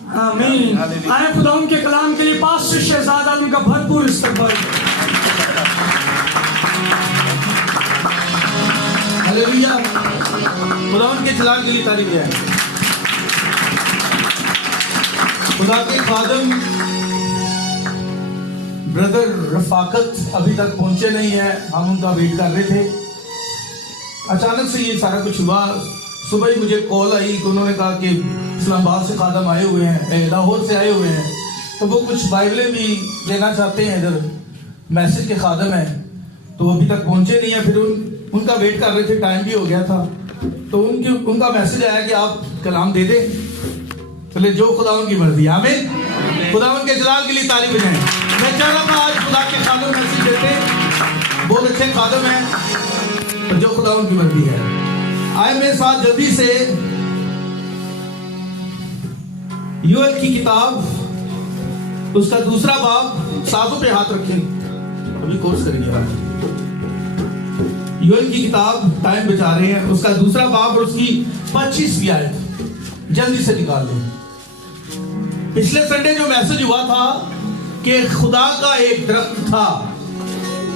आमीन। आए खुदा उनके कलाम के लिए पास से शहजादा उनका भरपूर इस्तकबाल। हालेलुया। खुदा उनके जलाल के लिए तारीफ है। खुदा के खादम ब्रदर रफाकत अभी तक पहुंचे नहीं है, हम उनका वेट कर रहे थे। अचानक से ये सारा कुछ हुआ। सुबह ही मुझे कॉल आई कि उन्होंने कहा कि इस्लामाबाद से खादम आए हुए हैं, लाहौर से आए हुए हैं, तो वो कुछ बाइबलें भी लेना चाहते हैं। इधर मैसेज के खादम हैं, तो अभी तक पहुंचे नहीं है। फिर उनका वेट कर रहे थे, टाइम भी हो गया था, तो उनका मैसेज आया कि आप कलाम दे दें। चले जो खुदा उनकी मर्जी। आमीन। खुदा उनके जलाल के लिए तारीफ है। मैं चाह रहा था आज खुदा के खादम मैसेज देते, बहुत अच्छे खादम हैं, तो जो खुदा उनकी मर्जी है। आए मेरे साथ जल्दी से यूएल की किताब उसका दूसरा बाब, साथों पे हाथ रखें, अभी कोर्स करेंगे आप। यूएल की किताब टाइम बचा रहे हैं, उसका दूसरा बाब और उसकी 25वीं आयत जल्दी से निकाल लें। पिछले संडे जो मैसेज हुआ था कि खुदा का एक दरख्त था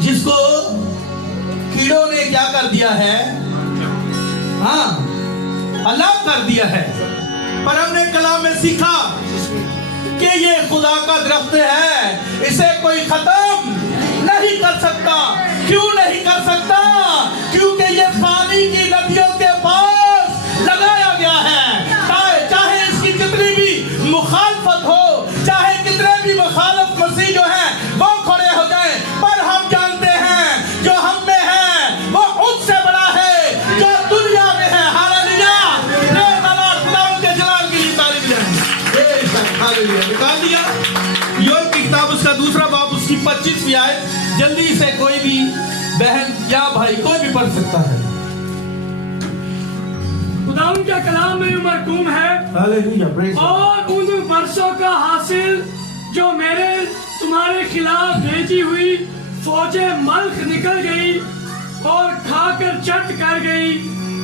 जिसको कीड़ों ने क्या कर दिया है, हाँ, अलग कर दिया है। पर हमने कलाम में सीखा कि ये खुदा का दरख्त है, इसे कोई खत्म नहीं कर सकता। क्यों नहीं कर सकता? क्योंकि ये पानी की नदियों के पास लगाया गया है। चाहे इसकी कितनी भी मुखालफत हो, चाहे कितने भी मुखालफ मसीह जो है वो खड़े हो जाए, पर हम जानते हैं जो हम में है वो उससे बड़ा है जो दुनिया में है। हालेलुया। खुदा उनके जलाल की तारीफ है। हालेलुया। निकाल दिया यूएल की किताब उसका दूसरा बाब उसकी 25वीं आयत। जल्दी से कोई भी बहन या भाई कोई भी पढ़ सकता है। खुदा उनका कलाम में मरकूम है। हालेलुया। प्रेज़ और उन वर्षों का हासिल जो मेरे तुम्हारे खिलाफ भेजी हुई फौजें मल्क निकल गई और खाकर चट कर गई,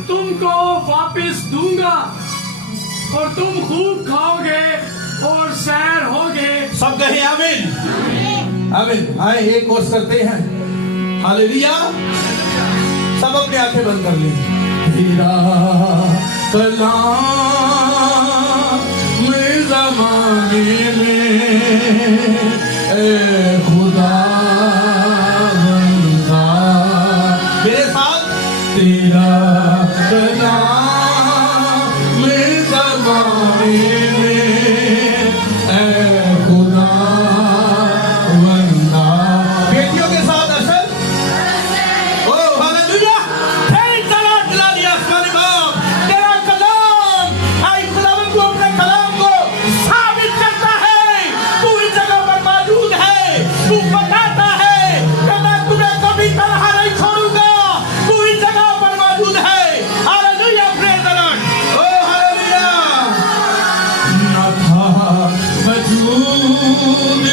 तुमको वापस दूंगा और तुम खूब खाओगे और सैर होगे। सब कहे आमीन। आमीन। आए एक कोर्स करते हैं। हालेलुया। सब अपनी आंखें बंद कर लें। तेरा कलाम ज़माने में ए खुदा बंदा, मेरे साथ तेरा कलाम ज़माने में ए खुदा बंदा। बेटियों के साथ असल ओ हालेलुया। चला दिया आसमानी बाप। तेरा कलाम आई खुदावंद को अपने कलाम को साबित करता है। तू इस जगह पर मौजूद है, तू बताता है कि मैं तुम्हें कभी तन्हा नहीं छोड़ूंगा। तू इस जगह पर मौजूद है। Hallelujah. Praise the lord. Oh hallelujah. ना था वजूद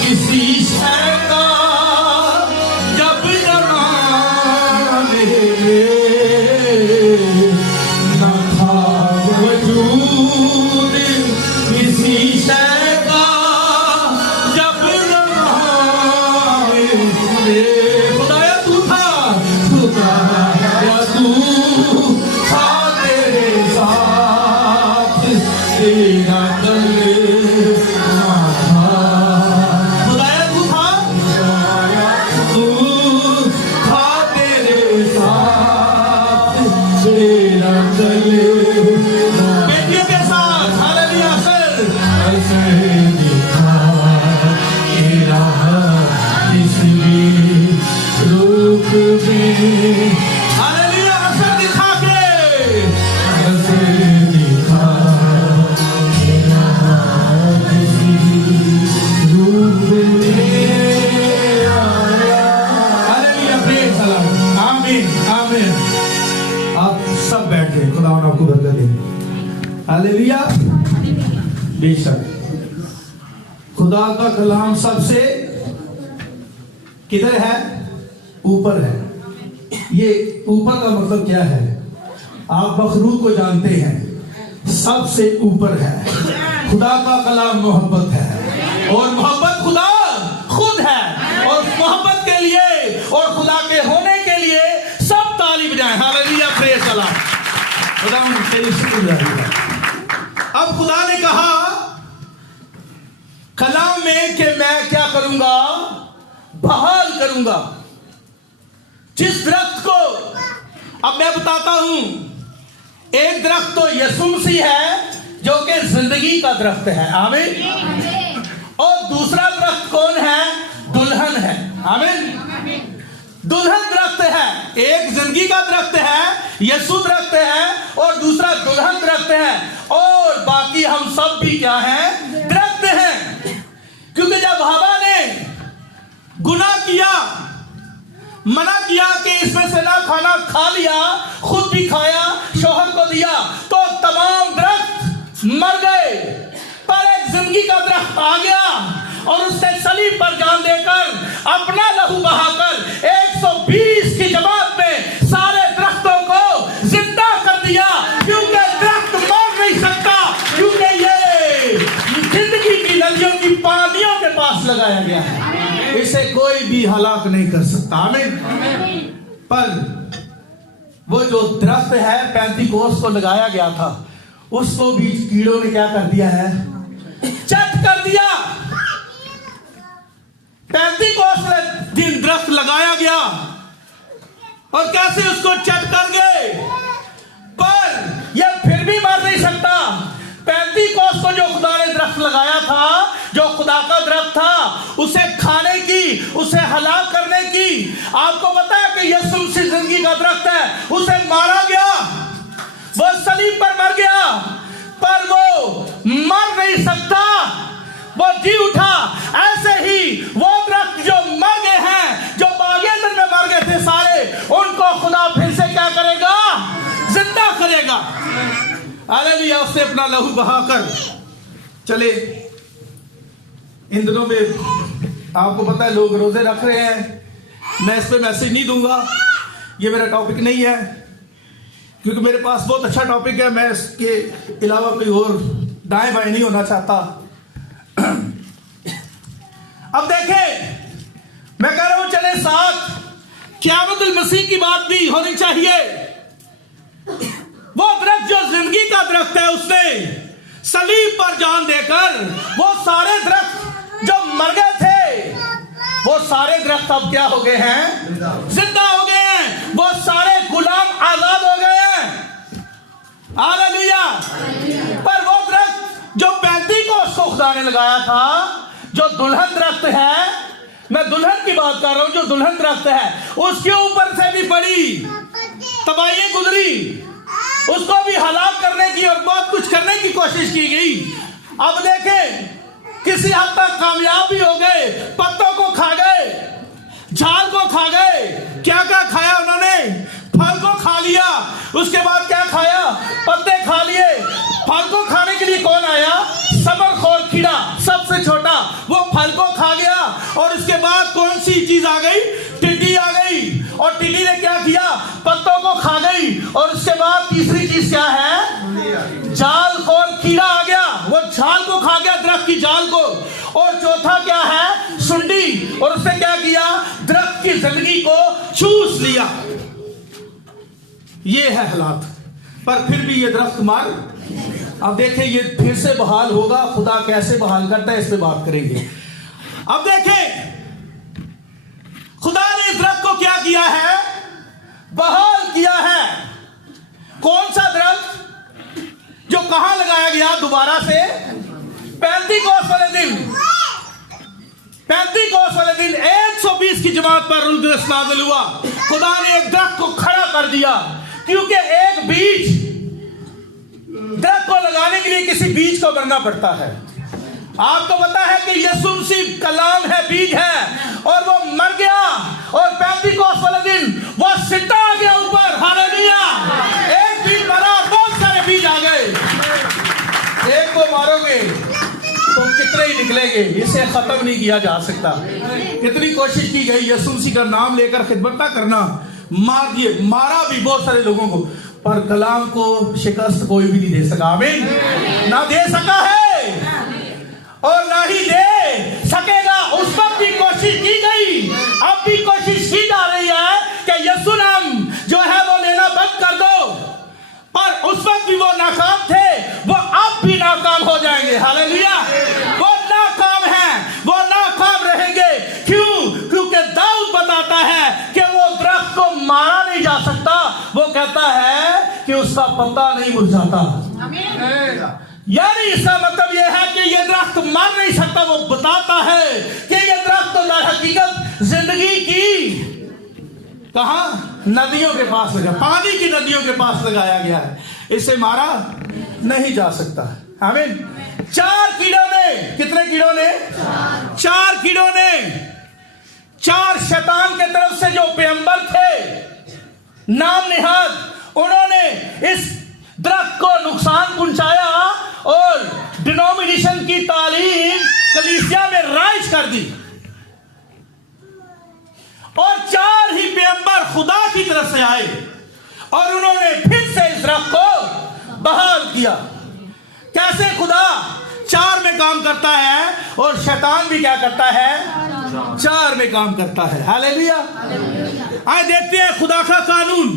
किसी शय का जब जमाने ना था वजूद किसी शय का जब जमाने। खुदाया तू था, खुदाया तू था, तेरे साथ तेरा कलमा था। खुदाया तू था, तू था, तेरे साथ तेरा कलमा। बेटियों के साथ हालेलुया। ऐसे दिखा तेरा इसलिए रूप में। हालेलुया। असर दिखा के ऐसे दिखा तेरा इसलिए रूप में आया। हालेलुया। Praise the Lord. आमीन। आमीन। आप सब बैठ गए। खुदा आपको बरकत दे। हालेलुया। बेशक खुदा का कलाम सबसे किधर है? ऊपर है। ये ऊपर का मतलब क्या है? आप मखलूक को जानते हैं, सबसे ऊपर है। खुदा का कलाम मोहब्बत है और मोहब्बत खुदा खुद है, और मोहब्बत के लिए और खुदा के होने के लिए सब ताली बजाएं। Hallelujah, praise Allah. खुदा तेरी शुक्रगुजारी है। अब खुदा ने कहा कलाम में कि मैं क्या करूंगा, बहाल करूंगा जिस दरख्त को। अब मैं बताता हूं, एक दरख्त तो यीशु मसीह है जो कि जिंदगी का दरख्त है, आमीन। और दूसरा दरख्त कौन है? दुल्हन है, आमीन। दुल्हन दरख्त है, एक जिंदगी का दरख्त है, यीशु दरख्त है, और दूसरा दुल्हन दरख्त है, और बाकी हम सब भी क्या हैं? दरख्त हैं। क्योंकि जब हवा ने गुनाह किया, मना किया कि इसमें से ना खाना, खा लिया, खुद भी खाया, शौहर को दिया, तो तमाम दरख्त मर गए। पर एक जिंदगी का दरख्त आ गया और उसने सलीब पर जान देकर अपना लहू बहाकर 120 की जमात में सारे दरख्तों को जिंदा कर दिया। क्योंकि दरख्त मर नहीं सकता, क्योंकि ये जिंदगी की नदियों की पानियों के पास लगाया गया है, इसे कोई भी हलाक नहीं कर सकता, आमीन। पर वो जो दरख्त है पैंतीकोस को लगाया गया था, उसको भी कीड़ों ने क्या कर दिया है? चट कर दिया। पैंतीकोस दिन दरख्त लगाया गया और कैसे उसको चट कर गए, पर यह फिर भी मर नहीं सकता। पैंतीकोस को जो खुदा ने दरख्त लगाया था, जो खुदा का दरख्त था, उसे खाने की, उसे हलाक करने की, आपको पता है कि यीशु मसीह जिंदगी का दरख्त है, उसे मारा गया, वो सलीब पर मर गया, पर वो मर नहीं सकता, वो जी उठा। ऐसे ही वो दरख्त जो मर गए हैं, जो बागेंद्र में मर गए थे सारे, उनको खुदा फिर से क्या करेगा? जिंदा करेगा। हालेलुया। उससे अपना लहू बहाकर चले। इन दिनों में आपको पता है लोग रोजे रख रहे हैं, मैं इस पे मैसेज नहीं दूंगा, ये मेरा टॉपिक नहीं है, क्योंकि मेरे पास बहुत अच्छा टॉपिक है, मैं इसके अलावा कोई और दाएं बाएं नहीं होना चाहता। अब देखें, मैं कह रहा हूं चले साथ क़यामतुल मसीह की बात भी होनी चाहिए। वो दरख्त जो जिंदगी का दरख्त है, उसने सलीब पर जान देकर वो सारे दरख्त जो मर गए थे, वो सारे दरख्त अब क्या हो गए हैं? जिंदा हो गए हैं। वो सारे गुलाम आजाद हो गए हैं। हालेलुया। पर वो दरख्त जो पैंतीकोस को खुदा ने लगाया था, जो दुल्हन दरख्त है, मैं दुल्हन की बात कर रहा हूं, जो दुल्हन दरख्त है, उसके ऊपर से भी बड़ी तबाही गुजरी, उसको भी हलाक करने की और बहुत कुछ करने की कोशिश की गई। अब देखें, किसी हद तक कामयाब भी हो गए, पत्तों को खा गए, झाल को खा गए, क्या क्या खाया उन्होंने? फल को खा लिया, उसके बाद क्या खाया? पत्ते खा लिए। फल को खाने के लिए कौन आया? सबरखोर कीड़ा, सबसे छोटा, वो फल को खा गया। और उसके बाद कौन सी चीज आ गई? टिड्डी आ गई, और टिड्डी ने क्या किया? पत्तों को खा गई। और उसके बाद तीसरी चीज क्या है? जालखोर कीड़ा आ गया, वो झाल को खा गया, दरख्त की जाल को। और चौथा क्या है? सुंडी, और उसने क्या किया? दरख्त की जिंदगी को चूस लिया। ये है हालात, पर फिर भी ये दरख्त मर। अब देखें, ये फिर से बहाल होगा, खुदा कैसे बहाल करता है, इस पे बात करेंगे। अब देखें, खुदा ने इस दरख्त को क्या किया है? बहाल किया है। कौन सा दरख्त? जो कहां लगाया गया दोबारा से? पैंतीकोस वाले दिन। पैंतीकोस वाले दिन 120 की जमात पर रूह कुद्दूस नाज़िल हुआ। खुदा ने एक दरख्त को खड़ा कर दिया, क्योंकि एक बीज, दरख्त को लगाने के लिए किसी बीज को मरना पड़ता है। आपको पता है कि यीशु मसीह कलाम है, बीज है, और वो मर गया। और पैंतीकोस वाले दिन वो सिट्टा आ गया ऊपर। हालेलुया। एक बीज मरा, बहुत सारे बीज आ गए। एक को मारोगे तो कितने ही निकलेंगे, इसे खत्म नहीं किया जा सकता। कितनी कोशिश की गई यीशु मसीह का नाम लेकर खिदमत ना करना, मार दिए, मारा भी बहुत सारे लोगों को, पर कलाम को शिकस्त कोई भी नहीं दे सका। आमीन। ना दे सका है। और ना ही दे सकेगा। उस वक्त भी कोशिश की गई, अब भी कोशिश की जा रही है कि यीशु नाम जो है वो लेना बंद कर दो, पर उस वक्त भी वो नाकाम थे, वो अब भी नाकाम हो जाएंगे। हालेलुया। वो नाकाम हैं, वो नाकाम रहेंगे। क्यों? क्योंकि दाऊद बताता है कि वो दरख्त को मारा नहीं जा सकता, वो कहता है कि उसका पत्ता नहीं मुरझाता। यानी इसका मतलब यह है कि ये दरख्त मर नहीं सकता। वो बताता है कि ये दरख्त तो हकीकत जिंदगी की कहां? नदियों के पास लगा, पानी की नदियों के पास लगाया गया है, इसे मारा नहीं जा सकता। आमीन। 4 कीड़ों ने, कितने कीड़ों ने? 4 कीड़ों ने, 4 शैतान के तरफ से जो पैगंबर थे नाम निहाद, उन्होंने इस दरख्त को नुकसान पहुंचाया और डिनोमिनेशन की तालीम कलीसिया में राइज कर दी। और 4 ही पैगंबर खुदा की तरफ से आए और उन्होंने फिर से इस दरख्त को बहाल किया। कैसे खुदा 4 में काम करता है और शैतान भी क्या करता है? 4 में काम करता है। हालेलुया। आइए देखते हैं खुदा का कानून।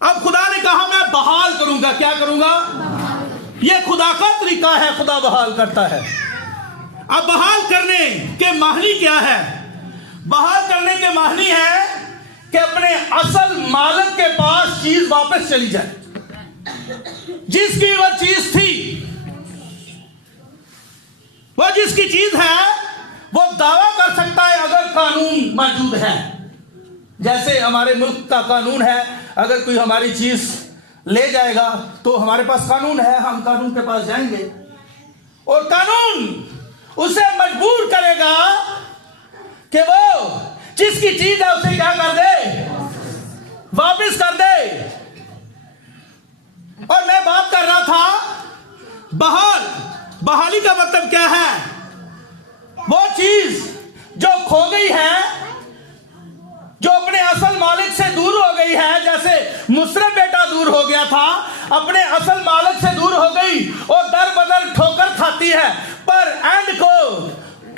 अब खुदा ने कहा मैं बहाल करूंगा। क्या करूंगा? यह खुदा का तरीका है, खुदा बहाल करता है। अब बहाल करने के माहनी क्या है? बहाल करने के माहनी है कि अपने असल मालिक के पास चीज वापस चली जाए, जिसकी वह चीज थी, वह जिसकी चीज है, वो दावा कर सकता है अगर कानून मौजूद है। जैसे हमारे मुल्क का कानून है, अगर कोई हमारी चीज ले जाएगा तो हमारे पास कानून है, हम कानून के पास जाएंगे और कानून उसे मजबूर करेगा कि वो जिसकी चीज है उसे क्या कर दे? वापस कर दे। और मैं बात कर रहा था बहाली का मतलब क्या है? वो चीज जो खो गई है, जो अपने असल मालिक से दूर हो गई है, जैसे मुसरफ बेटा दूर हो गया था, अपने असल मालिक से दूर हो गई और दर बदर ठोकर खाती है, पर एंड को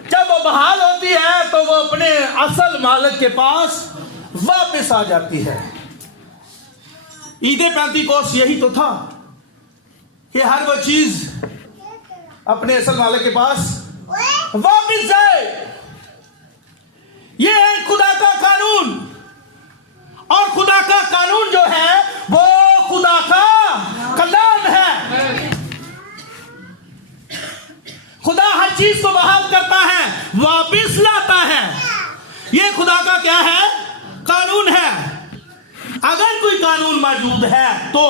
जब वो बहाल होती है तो वो अपने असल मालिक के पास वापस आ जाती है। ईदे पेंतीकोस्त यही तो था कि हर वो चीज अपने असल मालिक के पास वापस जाए। ये है खुदा का कानून। और खुदा का कानून जो है वो खुदा का कलाम है। खुदा हर चीज को बहाल करता है, वापस लाता है। ये खुदा का क्या है? कानून है। अगर कोई कानून मौजूद है तो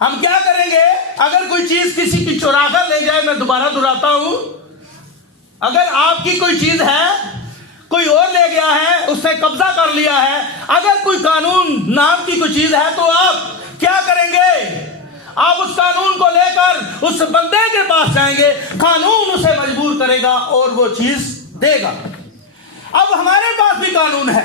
हम क्या करेंगे? अगर कोई चीज किसी की चुरा कर ले जाए, मैं दोबारा दोहराता हूं, अगर आपकी कोई चीज है, कोई और ले गया है, उसने कब्जा कर लिया है, अगर कोई कानून नाम की कोई चीज है तो आप क्या करेंगे? आप उस कानून को लेकर उस बंदे के पास जाएंगे, कानून उसे मजबूर करेगा और वो चीज देगा। अब हमारे पास भी कानून है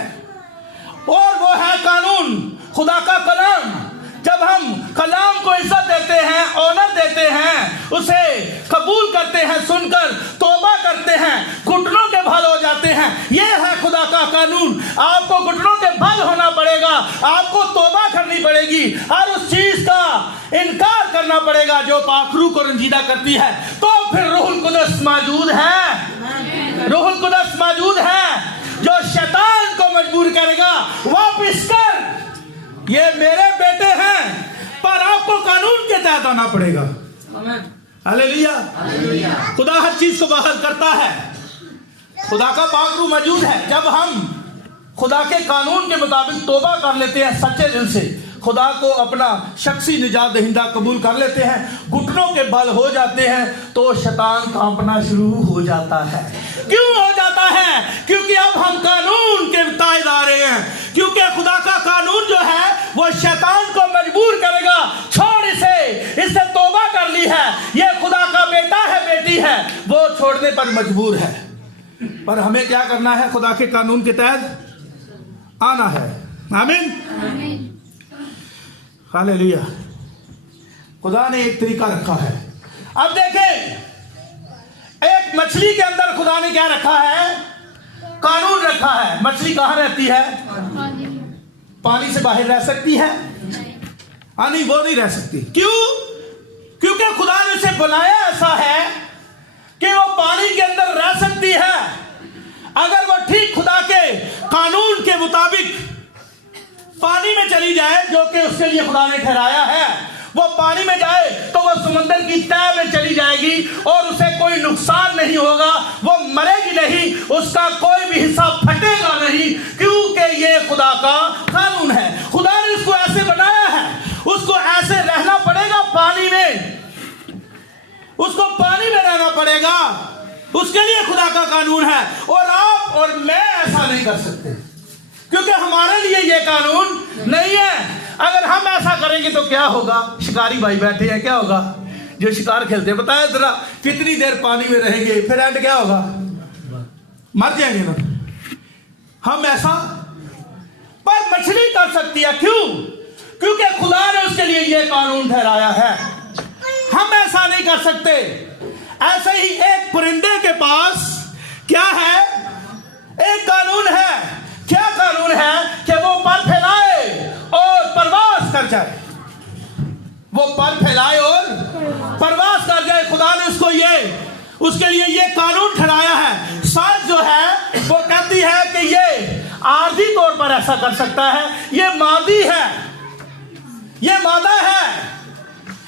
और वो है कानून खुदा का कलाम। जब हम कलाम को इज्जत देते हैं, ऑनर देते हैं, उसे कबूल करते हैं, सुनकर तौबा करते हैं, घुटनों के बल हो जाते हैं, यह है खुदा का कानून। आपको घुटनों के बल होना पड़ेगा, आपको तौबा करनी पड़ेगी, हर उस चीज का इनकार करना पड़ेगा जो पाखरू को रंजीदा करती है। तो फिर रूहुल कुदस मौजूद है, रूहुल कुदस मौजूद है जो शैतान को मजबूर करेगा, वापिस कर, ये मेरे बेटे हैं, पर आपको कानून के तहत आना पड़ेगा। हालेलुया। खुदा हर चीज को बहाल करता है, खुदा का पाखरू मौजूद है। जब हम खुदा के कानून के मुताबिक तौबा कर लेते हैं, सच्चे दिल से खुदा को अपना शख्सी निजात दहिंदा कबूल कर लेते हैं, घुटनों के बल हो जाते हैं, तो शैतान कांपना शुरू हो जाता है। क्यों हो जाता है? क्योंकि अब हम कानून के तायेदार हैं। क्योंकि खुदा का कानून जो है वो शैतान को मजबूर करेगा, छोड़ इससे तौबा कर ली है, ये खुदा का बेटा है, बेटी है, वो छोड़ने पर मजबूर है। पर हमें क्या करना है? खुदा के कानून के तहत आना है। आमीन। हालेलुया। खुदा ने एक तरीका रखा है। अब देखें, एक मछली के अंदर खुदा ने क्या रखा है? कानून रखा है। मछली कहां रहती है? पानी से बाहर रह सकती है? नहीं, वो नहीं रह सकती। क्यों? क्योंकि खुदा ने उसे बनाया ऐसा है कि वो पानी के अंदर रह सकती है। अगर वो ठीक खुदा के कानून के मुताबिक पानी में चली जाए, जो कि उसके लिए खुदा ने ठहराया है, वो पानी में जाए तो वो समुद्र की तह में चली जाएगी और उसे कोई नुकसान नहीं होगा, वो मरेगी नहीं, उसका कोई भी हिस्सा फटेगा नहीं, क्योंकि ये खुदा का कानून है। खुदा ने उसको ऐसे बनाया है, उसको ऐसे रहना पड़ेगा पानी में, उसको पानी में रहना पड़ेगा, उसके लिए खुदा का कानून है। और आप और मैं ऐसा नहीं कर सकते, क्योंकि हमारे लिए ये कानून नहीं है। अगर हम ऐसा करेंगे तो क्या होगा? शिकारी भाई बैठे हैं, क्या होगा? जो शिकार खेलते हैं, बताया जरा, कितनी देर पानी में रहेंगे, फिर एंड क्या होगा? मर जाएंगे ना। हम ऐसा, पर मछली कर सकती है। क्यों? क्योंकि खुदा ने उसके लिए ये कानून ठहराया है। हम ऐसा नहीं कर सकते। ऐसे ही एक परिंदे के पास क्या है? एक कानून है। क्या कानून है? कि वो पर फैलाए और परवास कर जाए। वो पर फैलाए और परवास कर जाए। खुदा ने उसके लिए ये कानून ठहराया है। साथ जो है वो कहती है कि ये आर्जी तौर पर ऐसा कर सकता है, ये मादी है, ये मादा है,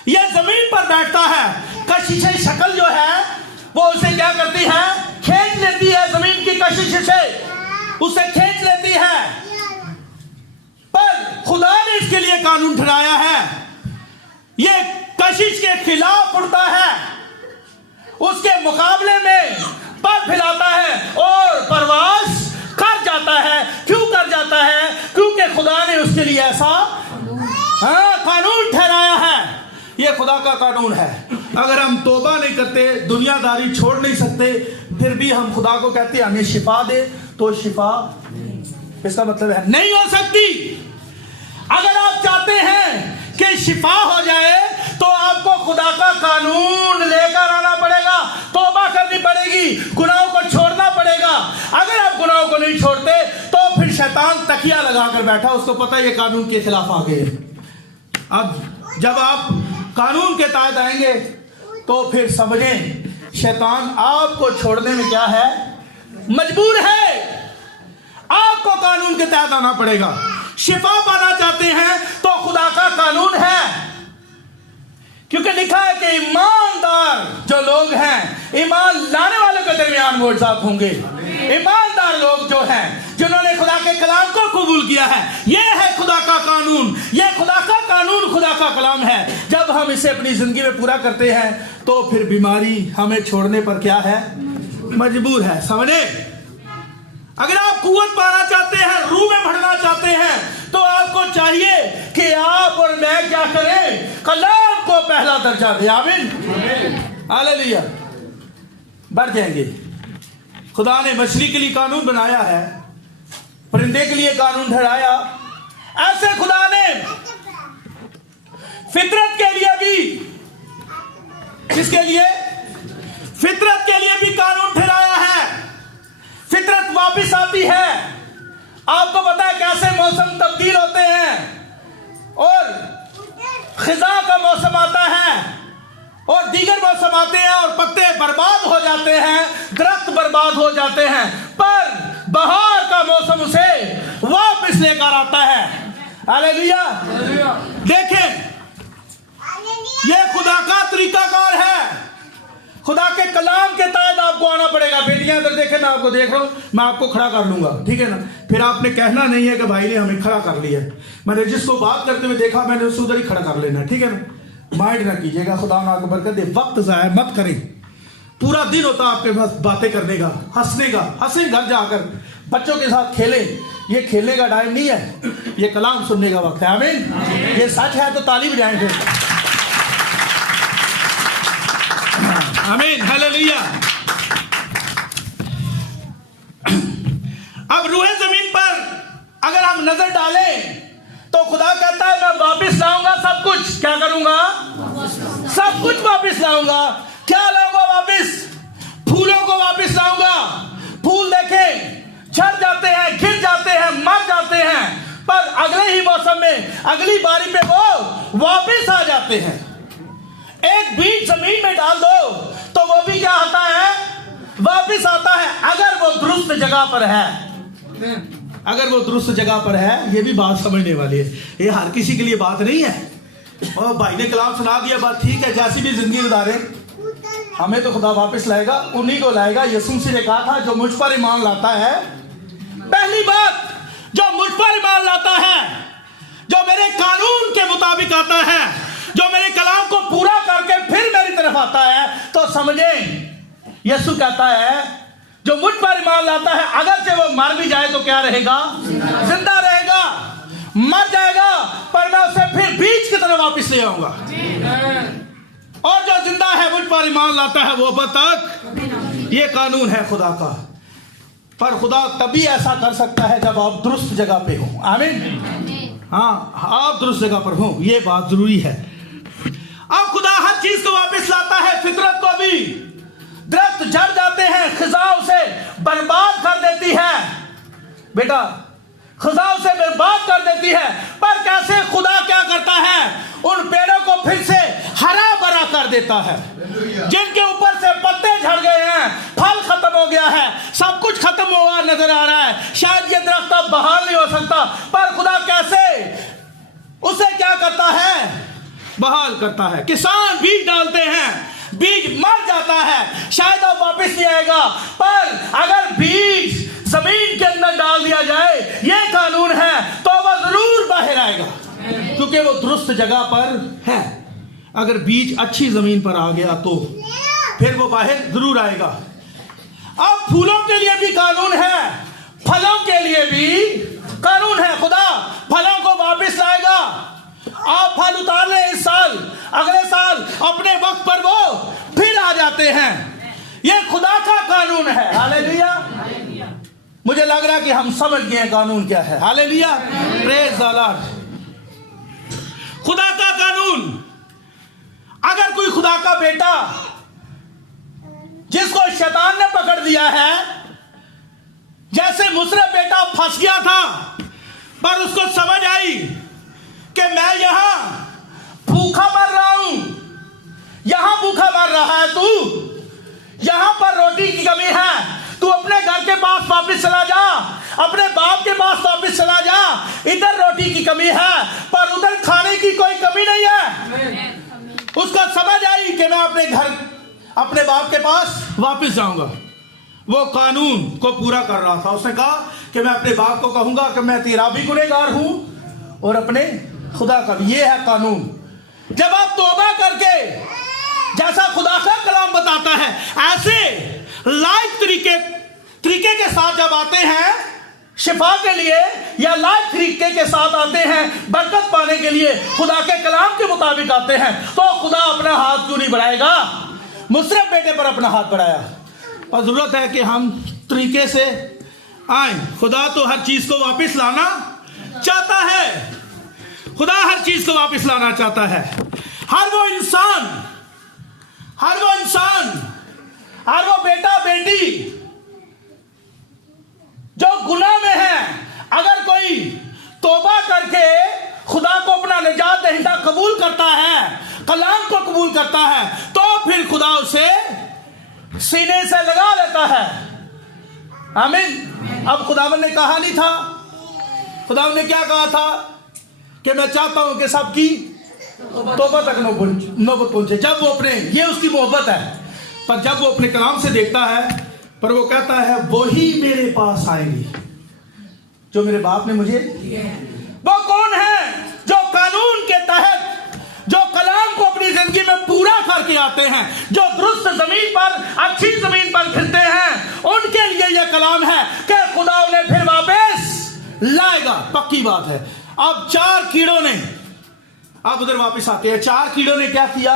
ये जमीन पर बैठता है। कशिश शक्ल जो है वो उसे क्या करती है? खींच लेती है, जमीन की कशिश से उसे खींच लेती है। पर खुदा ने इसके लिए कानून ठहराया है, ये कशिश के खिलाफ उड़ता है, उसके मुकाबले में पर फैलाता है और परवास कर जाता है। क्यों कर जाता है? क्योंकि खुदा ने उसके लिए ऐसा कानून ठहराया है। ये खुदा का कानून है। अगर हम तौबा नहीं करते, दुनियादारी छोड़ नहीं सकते, फिर भी हम खुदा को कहते हैं हमें शिफा दे, तो शिफा इसका मतलब है नहीं हो सकती। अगर आप चाहते हैं कि शिफा हो जाए तो आपको खुदा का कानून लेकर आना पड़ेगा, तौबा करनी पड़ेगी, गुनाहों को छोड़ना पड़ेगा। अगर आप गुनाहों को नहीं छोड़ते तो फिर शैतान तकिया लगाकर बैठा, उसको पता है ये कानून के खिलाफ आ गए। अब जब आप कानून के तहत आएंगे तो फिर समझें शैतान आपको छोड़ने में क्या है? मजबूर है। आपको कानून के तहत आना पड़ेगा। शिफा पाना चाहते हैं तो खुदा का कानून है, क्योंकि लिखा है कि ईमानदार जो लोग हैं, ईमान लाने वालों के दरमियान मोअज़्ज़ात होंगे। ईमानदार लोग जो हैं, जिन्होंने खुदा के कलाम को कबूल किया है, ये है खुदा का कानून। ये खुदा का कानून, खुदा का कलाम है। जब हम इसे अपनी जिंदगी में पूरा करते हैं तो फिर बीमारी हमें छोड़ने पर क्या है? मजबूर है। समझे? अगर आप कुव्वत पाना चाहते हैं, रूह में बढ़ना चाहते हैं, तो आपको चाहिए कि आप और मैं क्या करें? कलाम को पहला दर्जा दें। आमीन, हालेलुया। बढ़ जाएंगे। खुदा ने मछली के लिए कानून बनाया है, परिंदे के लिए कानून ठहराया। ऐसे खुदा ने फितरत के लिए भी, किसके लिए? फितरत के लिए भी कानून ठहराया है। फितरत वापस आती है। आपको पता है कैसे मौसम तब्दील होते हैं, और खिजा का मौसम आता है और दीगर मौसम आते हैं और पत्ते बर्बाद हो जाते हैं, दरख्त बर्बाद हो जाते हैं, पर बहार का मौसम उसे वापस लेकर आता है। हालेलुया। देखें, यह खुदा का तरीकाकार है। खुदा के कलाम के तहत आपको आना पड़ेगा। बेटियां इधर देखें, मैं आपको देख रहा हूं, मैं आपको खड़ा कर लूंगा, ठीक है ना? फिर आपने कहना नहीं है कि भाई ने हमें खड़ा कर लिया। मैंने जिसको बात करते हुए देखा, मैंने उसे उधर ही खड़ा कर लेना, ठीक है ना? माइंड ना कीजिएगा। खुदा ना आपको बरकत दे। वक्त जाया मत करें। पूरा दिन होता आपके पास बातें करने का, हंसने का। हंसे घर जाकर, बच्चों के साथ खेलें। ये खेलने का टाइम नहीं है, ये कलाम सुनने का वक्त है। आमीन। ये सच है तो ताली बजाएं फिर। आमीन, हालेलुया। अब रूहे जमीन पर अगर हम नजर डालें तो खुदा कहता है मैं वापस लाऊंगा सब कुछ। क्या करूंगा? सब कुछ वापस लाऊंगा। क्या लाऊंगा वापस? फूलों को वापस लाऊंगा। फूल देखें झड़ जाते हैं, गिर जाते हैं, मर जाते हैं, पर अगले ही मौसम में अगली बारी पे वो वापस आ जाते हैं। एक बीज जमीन में डाल दो तो वो भी क्या आता है, वापस आता है, अगर वो दुरुस्त जगह पर है। अगर वो दुरुस्त जगह पर है, ये भी बात समझने वाली है, ये हर किसी के लिए बात नहीं है। और भाई ने कलाम सुना दिया, बात ठीक है, जैसी भी जिंदगी गुजारे हमें तो खुदा वापस लाएगा, उन्हीं को लाएगा। यीशु मसीह ने कहा था जो मुझ पर ईमान लाता है, पहली बात जो मुझ पर ईमान लाता है, जो मेरे कानून के मुताबिक आता है, जो मेरे कलाम को पूरा करके फिर मेरी तरफ आता है, तो समझें यीशु कहता है जो मुझ पर ईमान लाता है, अगर से वो मर भी जाए तो क्या रहेगा, जिंदा रहेगा। मर जाएगा पर मैं उसे फिर बीच की तरफ वापस ले आऊंगा। और जो जिंदा है मुझ पर ईमान लाता है वो अब तक। ये कानून है खुदा का। पर खुदा तभी ऐसा कर सकता है जब आप दुरुस्त जगह पे हो। आमीन। हाँ, आप दुरुस्त जगह पर हो, ये बात जरूरी है। अब खुदा हर चीज को वापस लाता है, फितरत को भी। दरख्त झड़ जाते हैं, खिजा उसे बर्बाद कर देती है, बेटा खुदा उसे बर्बाद कर देती है। पर कैसे खुदा क्या करता है, उन पेड़ों को फिर से हरा भरा कर देता है। जिनके ऊपर से पत्ते झड़ गए हैं, फल खत्म हो गया है, सब कुछ खत्म हुआ नजर आ रहा है, शायद ये दरख्त अब बहाल नहीं हो सकता, पर खुदा कैसे उसे क्या करता है, बहाल करता है। किसान बीज डालते हैं, बीज मर जाता है, शायद अब वापस नहीं आएगा, पर अगर बीज जमीन के अंदर डाल दिया जाए, ये कानून है, तो वह जरूर बाहर आएगा, क्योंकि वो दुरुस्त जगह पर है। अगर बीज अच्छी जमीन पर आ गया तो फिर वो बाहर जरूर आएगा। अब फूलों के लिए भी कानून है, फलों के लिए भी कानून है। खुदा फलों को वापस लाएगा। आप फल उतार ले इस साल, अगले साल अपने वक्त पर वो फिर आ जाते हैं। ये खुदा का कानून है। हालेलुया। मुझे लग रहा है कि हम समझ गए कानून क्या है। Hallelujah, praise the Lord. खुदा का कानून, अगर कोई खुदा का बेटा जिसको शैतान ने पकड़ दिया है, जैसे मुसरे बेटा फंस गया था, पर उसको समझ आई कि मैं यहां भूखा मर रहा हूं, यहां भूखा मर रहा है तू, यहां पर रोटी की कमी है, तू अपने घर के पास वापस चला जा, अपने बाप के पास वापस चला जा, इधर रोटी की कमी है पर उधर खाने की कोई कमी नहीं है। उसको समझ आई कि मैं अपने घर, अपने बाप के पास वापस जाऊंगा। वो कानून को पूरा कर रहा था। उसने कहा कि मैं अपने बाप को कहूंगा कि मैं तेरा भी गुनहगार हूं और अपने खुदा का भी। ये है कानून। जब आप तौबा करके, जैसा खुदा का कलाम बताता है, ऐसे लाइक तरीके के साथ जब आते हैं शिफा के लिए, या लाइक तरीके के साथ आते हैं बरकत पाने के लिए, खुदा के कलाम के मुताबिक आते हैं, तो खुदा अपना हाथ क्यों नहीं बढ़ाएगा। मुसरफ बेटे पर अपना हाथ बढ़ाया। और जरूरत है कि हम तरीके से आए। खुदा तो हर चीज को वापस लाना चाहता है। खुदा हर चीज को वापस लाना चाहता है। हर वो इंसान, हर वो बेटा बेटी जो गुनाह में है, अगर कोई तौबा करके खुदा को अपना निजात दहिंदा कबूल करता है, कलाम को कबूल करता है, तो फिर खुदा उसे सीने से लगा लेता है। आमीन। अब खुदावन ने कहा नहीं था, खुदावन ने क्या कहा था कि मैं चाहता हूं कि सबकी तौबा तक नौबत पहुंचे। जब वो अपने, ये उसकी मोहब्बत है, पर जब वो अपने कलाम से देखता है, पर वो कहता है वही मेरे पास आएंगे जो मेरे बाप ने मुझे। वो कौन है जो कानून के तहत, जो कलाम को अपनी जिंदगी में पूरा करके आते हैं, जो दुरुस्त जमीन पर, अच्छी जमीन पर फिरते हैं, उनके लिए यह कलाम है कि खुदा उन्हें फिर वापस लाएगा। पक्की बात है। अब 4 कीड़ों ने, आप उधर वापस आते हैं, 4 कीड़ों ने क्या किया,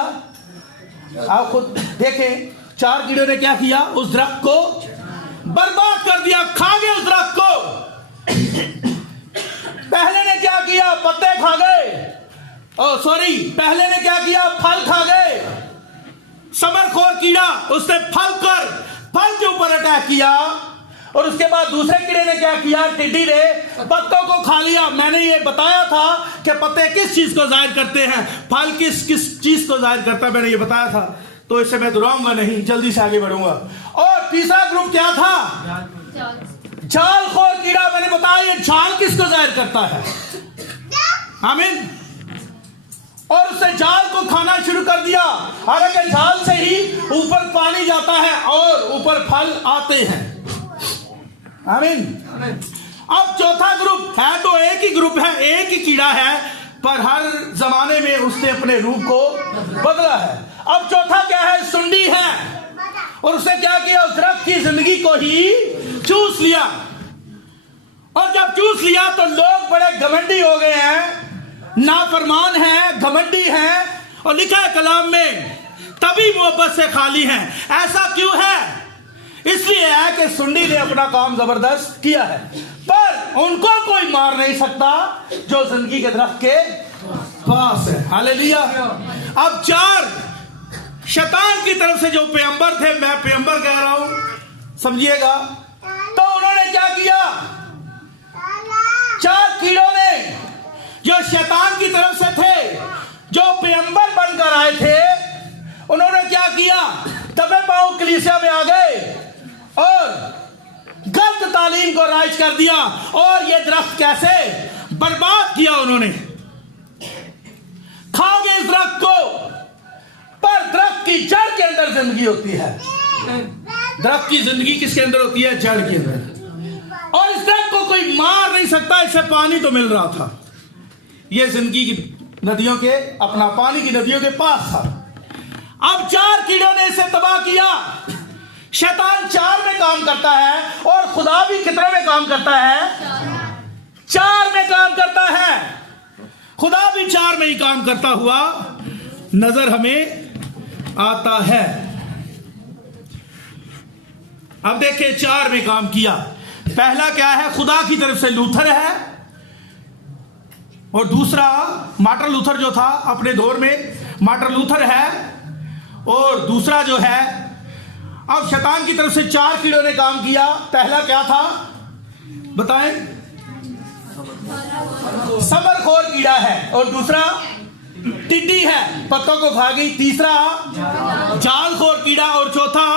आप खुद देखें। 4 कीड़ों ने क्या किया, उस दरख्त को बर्बाद कर दिया, खा गए उस दरख्त को। पहले ने क्या किया, पत्ते खा गए, पहले ने क्या किया, फल खा गए। समरखोर कीड़ा, उसने फल कर फल के ऊपर अटैक किया, और उसके बाद दूसरे कीड़े ने क्या किया, टिड्डी ने पत्तों को खा लिया। मैंने ये बताया था कि पत्ते किस चीज को जाहिर करते हैं, फल किस चीज को जाहिर करता है, मैंने ये बताया था। तो इससे मैं दोहराऊंगा नहीं, जल्दी से आगे बढ़ूंगा। और तीसरा ग्रुप क्या था, जालखोर कीड़ा। मैंने बताया ये जाल किसको जाहिर करता है, आमीन। और उससे जाल को खाना शुरू कर दिया। हालांकि जाल से ही ऊपर पानी जाता है और ऊपर फल आते हैं, आमीन। अब चौथा ग्रुप है, तो एक ही ग्रुप है, एक ही कीड़ा है, पर हर जमाने में उसने अपने रूप को बदला है। अब चौथा क्या है, सुंडी है, और उसने क्या किया, उस दरख्त की जिंदगी को ही चूस लिया। और जब चूस लिया तो लोग बड़े घमंडी हो गए हैं, नाफरमान हैं, घमंडी हैं, और लिखा है कलाम में तभी मोहब्बत से खाली हैं। ऐसा क्यों है, इसलिए है कि सुंडी ने अपना काम जबरदस्त किया है, पर उनको कोई मार नहीं सकता जो जिंदगी के दरख्त के पास है। हालेलुया। अब चार शैतान की तरफ से जो पैगंबर थे, मैं पैगंबर कह रहा हूं, समझिएगा, तो उन्होंने क्या किया, चार कीड़ों ने जो शैतान की तरफ से थे, जो पैगंबर बनकर आए थे, उन्होंने क्या किया, दबे पांव कलीसिया में आ गए और गलत तालीम को राइज कर दिया, और ये दरख्त कैसे बर्बाद किया उन्होंने। खाओगे इस दरख्त को, पर दरख्त की जड़ के अंदर जिंदगी होती है। दरख्त की जिंदगी किसके अंदर होती है, जड़ के अंदर। और इस दरख्त को कोई मार नहीं सकता, इससे पानी तो मिल रहा था, ये जिंदगी की नदियों के, अपना पानी की नदियों के पास था। अब चार कीड़ों ने इसे तबाह किया। शैतान चार में काम करता है, और खुदा भी कितने में काम करता है, चार में काम करता है। खुदा भी चार में ही काम करता हुआ नजर हमें आता है। अब देखिए, चार में काम किया। पहला क्या है, खुदा की तरफ से लूथर है, और दूसरा मार्टिन लूथर जो था अपने दौर में, मार्टिन लूथर है, और दूसरा जो है, अब शैतान की तरफ से चार कीड़ों ने काम किया। पहला क्या था बताएं, समरखोर कीड़ा है, और दूसरा टिड्डी है, पत्तों को खा गई, तीसरा जालखोर कीड़ा, और चौथा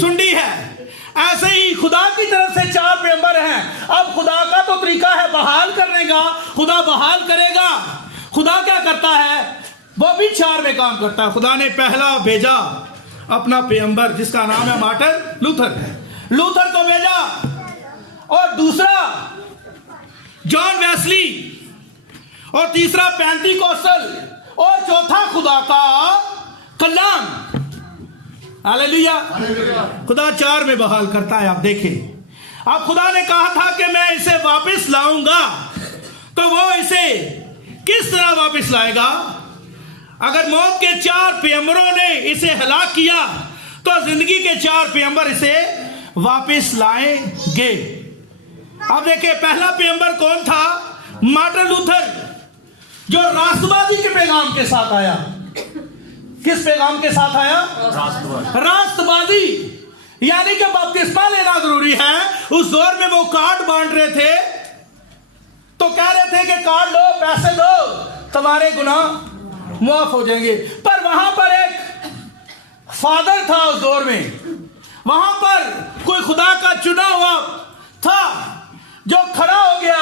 सुंडी है। ऐसे ही खुदा की तरफ से चार पैगंबर हैं। अब खुदा का तो तरीका है बहाल करने का, खुदा बहाल करेगा। खुदा क्या करता है, वो भी चार में काम करता है। खुदा ने पहला भेजा अपना पैगंबर, जिसका नाम है मार्टिन लूथर, लूथर को भेजा, और दूसरा जॉन वेस्ली, और तीसरा पेंटिकोस्टल, और चौथा खुदा का कलाम। हालेलुया। खुदा चार में बहाल करता है। आप देखें, अब खुदा ने कहा था कि मैं इसे वापस लाऊंगा, तो वो इसे किस तरह वापस लाएगा। अगर मौत के चार पैगंबरों ने इसे हलाक किया, तो जिंदगी के चार पैगंबर इसे वापस लाएंगे। अब देखिए, पहला पैगंबर कौन था, मार्टिन लूथर, जो राष्ट्रवादी के पैगाम के साथ आया। किस पैगाम के साथ आया, राष्ट्रवादी, यानी कि बपतिस्मा लेना जरूरी है। उस दौर में वो कार्ड बांट रहे थे, तो कह रहे थे कि कार्ड लो, पैसे दो, तुम्हारे गुनाह माफ हो जाएंगे। पर वहां पर एक फादर था उस दौर में, वहां पर कोई खुदा का चुना हुआ था, जो खड़ा हो गया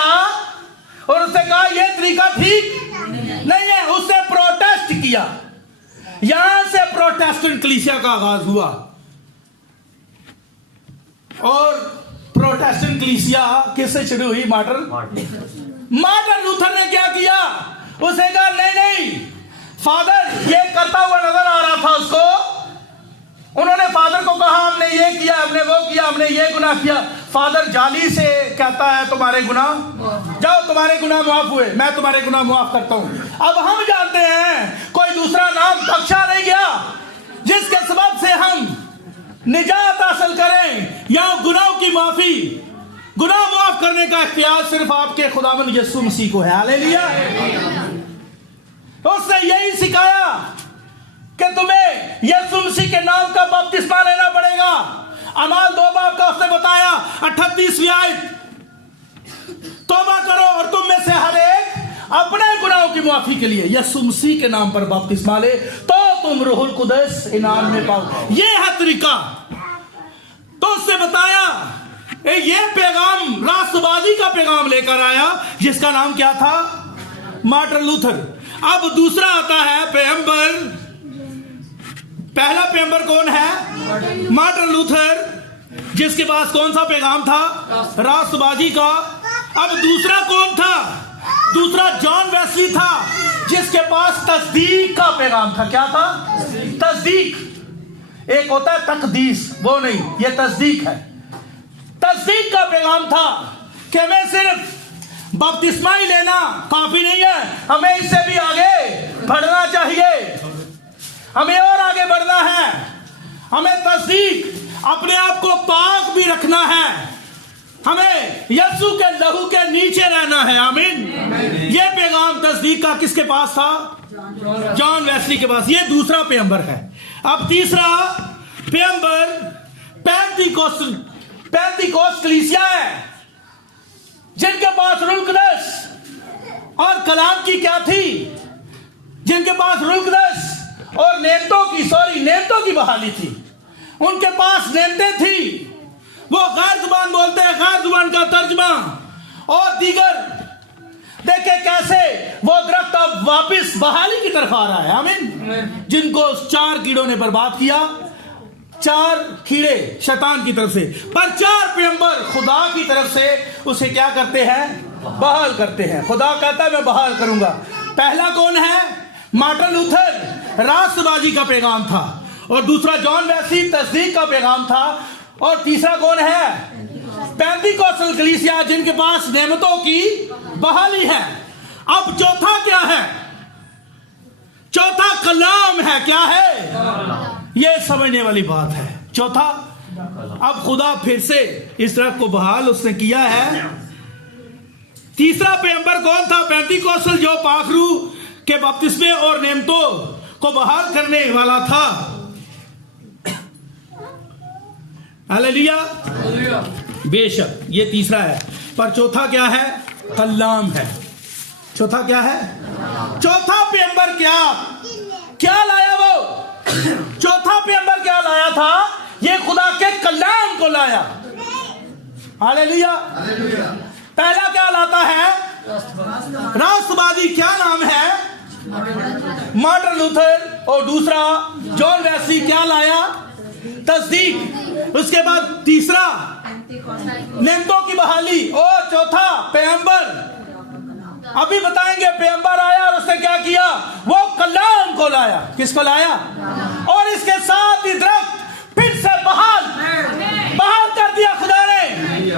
और उसने कहा यह तरीका ठीक नहीं है। उसने प्रोटेस्ट किया। यहां से प्रोटेस्टेंट कलीसिया का आगाज हुआ, और प्रोटेस्टेंट कलीसिया किससे शुरू हुई, मार्टिन लूथर ने क्या किया, उसे कहा नहीं, फादर ये करता हुआ नजर आ रहा था उसको। उन्होंने फादर को कहा हमने ये किया, हमने वो किया, हमने ये गुनाह किया। फादर जाली से कहता है तुम्हारे गुनाह, जाओ तुम्हारे गुनाह माफ हुए, मैं तुम्हारे गुनाह माफ करता हूं। अब हम जानते हैं कोई दूसरा नाम बख्शा नहीं गया जिसके सबब से हम निजात हासिल करें, या गुनाह की माफी, गुनाह माफ करने का इख्तियार सिर्फ आपके खुदावंद यीशु मसीह को है। हालेलुया। उसने यही सिखाया कि तुम्हें यीशु मसीह के नाम का बपतिस्मा लेना पड़ेगा। 36वीं आयत, तौबा करो और तुम में से हर एक अपने गुनाहों की माफी के लिए यीशु मसीह के नाम पर बपतिस्मा ले, तो तुम रूहुल कुदस इनाम में पाओ। ये है तरीका। तो उससे बताया ये पैगाम राष्ट्रवादी का पैगाम लेकर आया, जिसका नाम क्या था? Martin Luther. अब दूसरा आता है पैगंबर। पहला पैगंबर कौन है? मार्टिन लूथर, जिसके पास कौन सा पैगाम था? राष्ट्रवादी का। अब दूसरा कौन था? दूसरा जॉन वेस्ली था, जिसके पास तस्दीक का पैगाम था। क्या था? तस्दीक। एक होता है तकदीस, वो नहीं, ये तस्दीक है। तस्दीक का पैगाम था कि हमें सिर्फ बपतिस्मा ही लेना काफी नहीं है, हमें इससे भी आगे बढ़ना चाहिए, हमें और आगे बढ़ना है, हमें तस्दीक अपने आप को पाक भी रखना है, हमें यीशु के लहू के नीचे रहना है। आमीन। ये पैगाम तस्दीक का किसके पास था? जॉन वेस्ली के पास। ये दूसरा पैगंबर है। अब तीसरा पैगंबर पेंतिकोस्त कलीसिया है, जिनके पास रूहुल कुदस और कलाम की क्या थी? जिनके पास रूहुल कुदस और नेमतों की बहाली थी। उनके पास नेमतें थी। वो गैर जुबान बोलते हैं, गैर जुबान का तर्जमा और दीगर। देखे कैसे वो दरख्त अब वापस बहाली की तरफ आ रहा है। आमीन। जिनको 4 कीड़ों ने बर्बाद किया, 4 कीड़े शैतान की तरफ से, पर 4 पैगंबर खुदा की तरफ से उसे क्या करते हैं? बहाल करते हैं। खुदा कहता है मैं बहाल करूंगा। पहला कौन है? मार्टिन लूथर, राष्ट्रवादी का पैगाम था, और दूसरा जॉन वेस्ली, तस्दीक का पैगाम था, और तीसरा कौन है? पेंतिकोस्टल कलीसिया, जिनके पास नेमतों की बहाली है। अब चौथा क्या है? चौथा कलाम है। क्या है? ये समझने वाली बात है। चौथा, अब खुदा फिर से इस तरह को बहाल उसने किया है। तीसरा पैगंबर कौन था? पेंतिकोस्टल, जो पाखरू के बपतिस्मे और नेमतों को बहाल करने वाला था। हालेलुया। बेशक ये तीसरा है, पर चौथा क्या है? कलाम है। चौथा क्या है? चौथा पैगंबर क्या लाया? वो चौथा पैगंबर क्या लाया था? ये खुदा के कलाम को लाया। हालेलुया। पहला क्या लाता है? राष्ट्रवादी। क्या नाम है? Martin Luther. और दूसरा जॉन वेस्ली क्या लाया? तस्दीक। उसके बाद तीसरा नेमतों की बहाली, और चौथा पैगंबर। अभी बताएंगे पैगंबर आया और उसने क्या किया? वो कलाम को लाया। किसको लाया? और इसके साथ ही दरख्त फिर से बहाल कर दिया खुदा ने,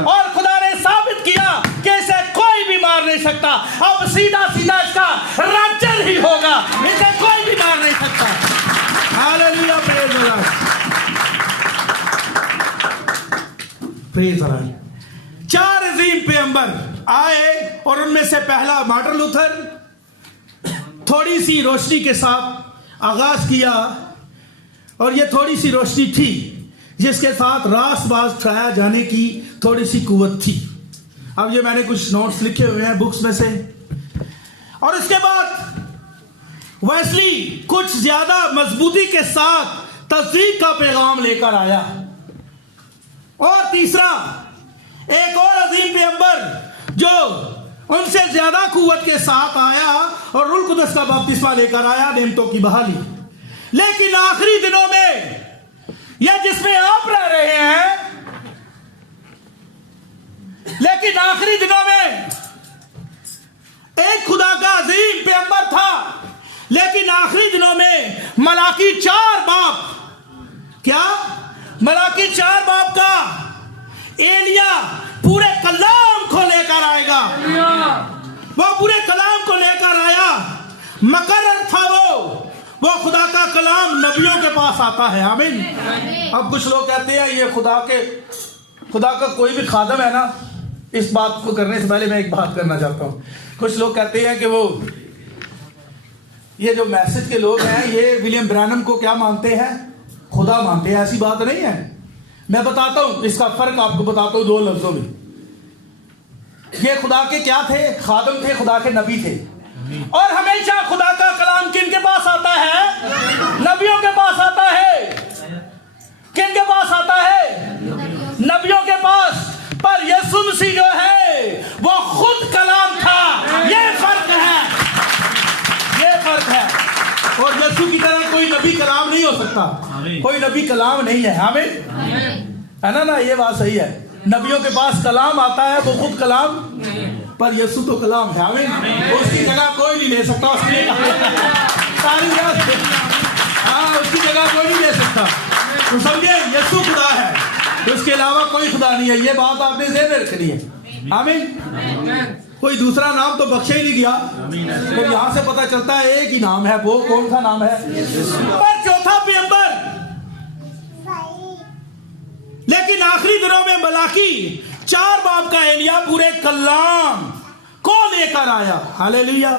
और खुदा ने साबित किया कि इसे कोई भी मार नहीं सकता। अब सीधा सीधा इसका राज्य ही होगा, इसे कोई भी मार नहीं सकता। Hallelujah. Praise the Lord. Praise the Lord. 4 अजीम पैगंबर आए, और उनमें से पहला मार्टिन लूथर थोड़ी सी रोशनी के साथ आगाज किया, और ये थोड़ी सी रोशनी थी जिसके साथ रास्तबाज ठहराया जाने की थोड़ी सी कुव्वत थी। अब ये मैंने कुछ नोट्स लिखे हुए हैं बुक्स में से। और इसके बाद वेस्ली कुछ ज्यादा मजबूती के साथ तस्दीक का पैगाम लेकर आया। और तीसरा एक और अजीम पैगंबर जो उनसे ज्यादा कुव्वत के साथ आया और रूहुल कुदस का बपतिस्मा लेकर आया, नेमतों की बहाली। लेकिन आखिरी दिनों में यह जिसमें आप रह रहे हैं, लेकिन आखिरी दिनों में एक खुदा का अजीम पैगंबर था, लेकिन आखिरी दिनों में मलाकी 4 बाब, क्या मलाकी 4 बाब का एलिया पूरे कलाम को लेकर आएगा। वो पूरे कलाम को लेकर आया। मकर्रर था वो खुदा का कलाम नबियों के पास आता है। आमीन। अब कुछ लोग कहते हैं ये खुदा का कोई भी खादम है ना। इस बात को करने से पहले मैं एक बात करना चाहता हूँ। कुछ लोग कहते हैं कि वो ये जो मैसेज के लोग हैं ये विलियम ब्रैनम को क्या मानते हैं? खुदा मानते हैं। ऐसी बात नहीं है। मैं बताता हूं इसका फर्क, आपको बताता हूं 2 लफ्जों में। ये खुदा के क्या थे? खादम थे, खुदा के नबी थे। और हमेशा खुदा का कलाम किन के पास आता है? नबियों के पास आता है। किन के पास आता है? नबियों के पास। पर यीशु मसीह जो है वो खुद कलाम था। ये फर्क है, ये फर्क है। और यीशु की तरह कोई नबी कलाम नहीं हो सकता। कोई नबी कलाम नहीं है। हमें है ना, ये बात सही है। नबियों के पास कलाम आता है, वो खुद कलाम, पर यीशु तो कलाम है। हमें उसकी जगह कोई नहीं ले सकता। सारी उसकी जगह कोई नहीं ले सकता। तो समझे, यीशु खुदा है, उसके अलावा कोई खुदा नहीं है। ये बात आपने ज़हन में रखनी है। आमीन। कोई दूसरा नाम तो बख्शा ही नहीं गया। तो यहाँ से पता चलता है एक ही नाम है। वो कौन सा नाम है? पर चौथा पैगंबर, लेकिन आखिरी दिनों में मलाकी 4 बाब का एलिया पूरे कलाम को लेकर आया। Hallelujah,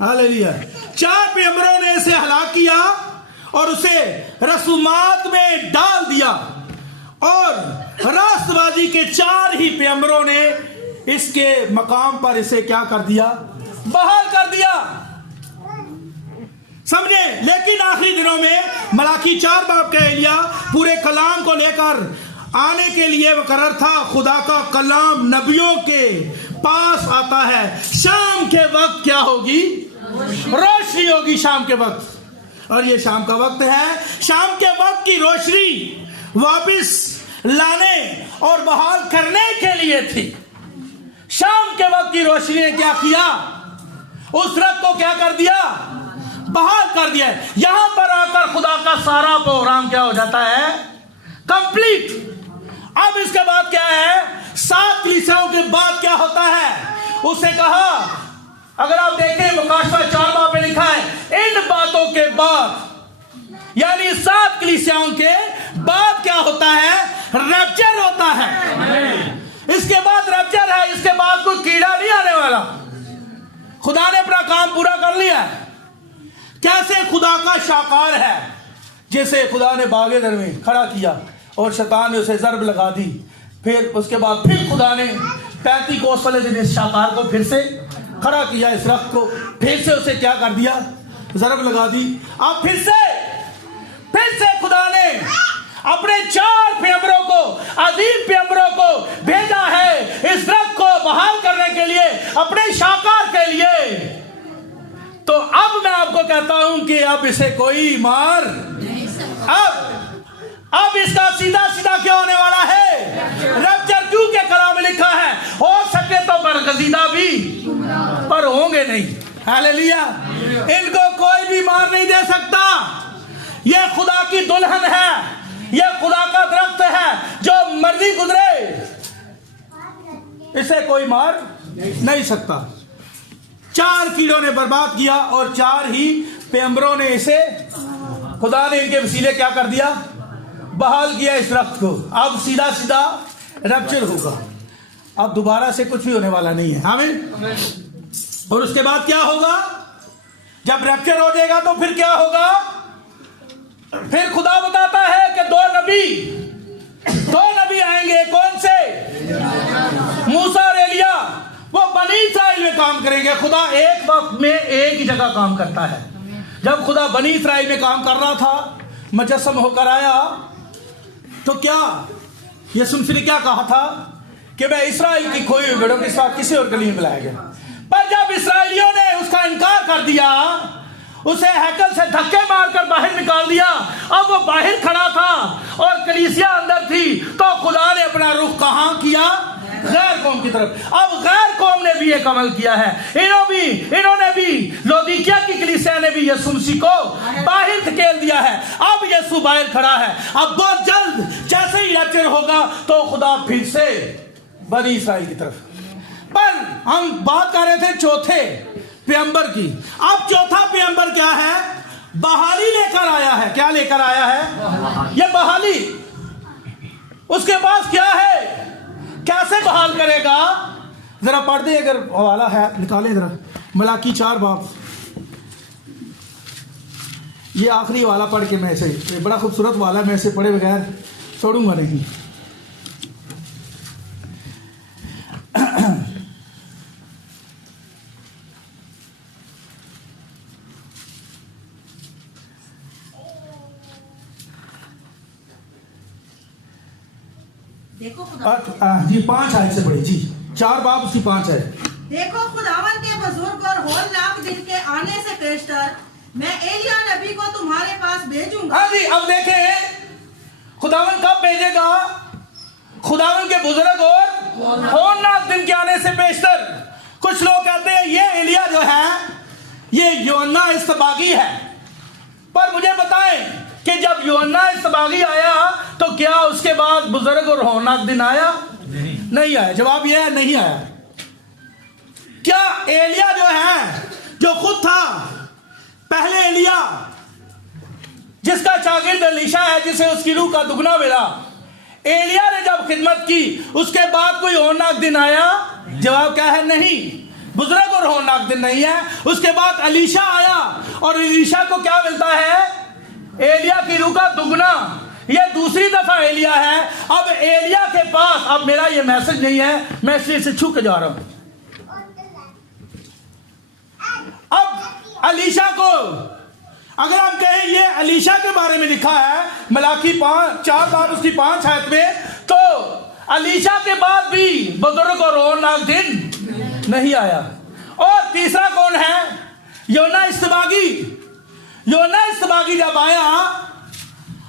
hallelujah. 4 पैगंबरों ने इसे हलाक किया और उसे रसूमात में डाल दिया, और रास्तबाजी के 4 ही पैगंबरों ने इसके मकाम पर इसे क्या कर दिया? बहाल कर दिया। समझे। लेकिन आखिरी दिनों में मलाकी 4 बाब का एलिया पूरे कलाम को लेकर आने के लिए मुकर्रर था। खुदा का कलाम नबियों के पास आता है। शाम के वक्त क्या होगी? रोशनी होगी शाम के वक्त। और ये शाम का वक्त है। शाम के वक्त की रोशनी वापस लाने और बहाल करने के लिए थी। शाम के वक्त की रोशनी ने क्या किया? उस रथ को क्या कर दिया? बहाल कर दिया। यहां पर आकर खुदा का सारा प्रोग्राम क्या हो जाता है? कंप्लीट। अब इसके बाद क्या है? 7 कलीसियाओं के बाद क्या होता है? उसे कहा, अगर आप देखें मुकाशवा 4 बाब में लिखा है, इन बातों के बाद, यानी 7 कलीसियाओं के बाद क्या होता है? रैप्चर होता है। इसके बाद रैप्चर है। इसके बाद कोई कीड़ा नहीं आने वाला। खुदा ने अपना काम पूरा कर लिया है। कैसे खुदा का शाकार है, जैसे खुदा ने बागे दर में खड़ा किया और शैतान ने उसे जरब लगा दी। फिर उसके बाद फिर खुदा ने 35 कोस वाले दिन इस शाकार को फिर से खड़ा किया, इस रख को फिर से उसे क्या कर दिया? जरब लगा दी। अब फिर से खुदा ने अपने 4 पैगंबरों को, अजीम पैगंबरों को भेजा है इस रख को बहाल करने के लिए, अपने शाकार के लिए। तो अब मैं आपको कहता हूं कि अब इसे कोई मार नहीं सकता। अब इसका सीधा सीधा क्या होने वाला है? रैप्चर। क्यों के कलाम में लिखा है, हो सके तो बरगजीदा भी, पर होंगे नहीं। हालेलुया। इनको कोई भी मार नहीं दे सकता। ये खुदा की दुल्हन है, ये खुदा का दरख्त है, जो मर्जी गुजरे इसे कोई मार नहीं सकता। 4 कीड़ों ने बर्बाद किया और 4 ही पैगंबरों ने इसे, खुदा ने इनके वसीले क्या कर दिया? बहाल किया इस दरख्त को। अब सीधा सीधा रैप्चर होगा। अब दोबारा से कुछ भी होने वाला नहीं है। आमीन। और उसके बाद क्या होगा? जब रैप्चर हो जाएगा तो फिर क्या होगा? फिर खुदा बताता है कि 2 नबी आएंगे। कौन से? मूसा और एलिया। वो बनी इस्राइल में काम करेंगे। खुदा एक वक्त में एक ही जगह काम करता है। जब खुदा बनी इस्राइल में काम कर रहा था, मुजस्सम होकर आया, तो क्या यीशु मसीह ने क्या कहा था कि मैं इस्राइल की खोई हुई भेड़ों के साथ किसी और गली में बुलाया गया। पर जब इसराइलियों ने उसका इनकार कर दिया, उसे हैकल से धक्के मारकर बाहर निकाल दिया, अब वो बाहर खड़ा था और कलीसिया अंदर थी, तो खुदा ने अपना रुख कहां किया? गैर कौम की तरफ। अब गैर कौम ने भी एक अमल किया है। इन्होंने भी लौदीकिया की कलीसिया ने भी यीशु मसीह को बाहर धकेल दिया है। अब यीशु बाहर खड़ा है। अब बहुत जल्द जैसे ही रैप्चर होगा तो खुदा फिर से बनी इस्राइल की तरफ। पर हम बात कर रहे थे चौथे पैगंबर की। अब चौथा पैगंबर क्या है? बहाली लेकर आया है। क्या लेकर आया है? ये बहाली। उसके पास क्या है? कैसे बहाल करेगा? जरा पढ़ दे, अगर हवाला है निकाले जरा। मलाकी 4 बाब। ये आखिरी वाला पढ़ के मैं इसे, ये बड़ा खूबसूरत वाला, मैं इसे पढ़े बगैर छोड़ूंगा नहीं। देखो खुदा जी 5 आयत से पढ़ी जी, 4 बाब उसकी 5 है। देखो खुदावन के बुजुर्ग और होलनाक दिन के आने से पेशतर मैं एलिया नबी को तुम्हारे पास भेजूंगा। हाँ जी, अब देखें खुदावन कब भेजेगा? खुदावन के बुजुर्ग और होलनाक दिन के आने से पेशतर। कुछ लोग कहते हैं ये एलिया जो है ये यूहन्ना इस्तबागी है, पर मुझे बताएं कि जब यूहन्ना इस्तबागी आया तो क्या उसके बाद बुजुर्ग और होलनाक दिन आया? नहीं आया। जवाब यह है नहीं आया। क्या एलिया जो है, जो खुद था पहले एलिया, जिसका शागिर्द एलीशा है, जिसे उसकी रूह का दुगना मिला, एलिया ने जब खिदमत की उसके बाद कोई होलनाक दिन आया? जवाब क्या है? नहीं। बुजुर्ग और होलनाक दिन नहीं है। उसके बाद एलीशा आया और एलीशा को क्या मिलता है? एलिया की रूह का दुगना। ये दूसरी दफा एलिया है। अब एलिया के पास, अब मेरा ये मैसेज नहीं है, मैं इसलिए इसे छू के जा रहा हूं। अब एलीशा को अगर हम कहें ये एलीशा के बारे में लिखा है मलाकी 4 बार उसकी 5 आयत में, तो एलीशा के बाद भी बुजुर्ग और होलनाक दिन नहीं आया। और तीसरा कौन है? यूहन्ना इस्तबागी। यूहन्ना इस्तबागी जब आया,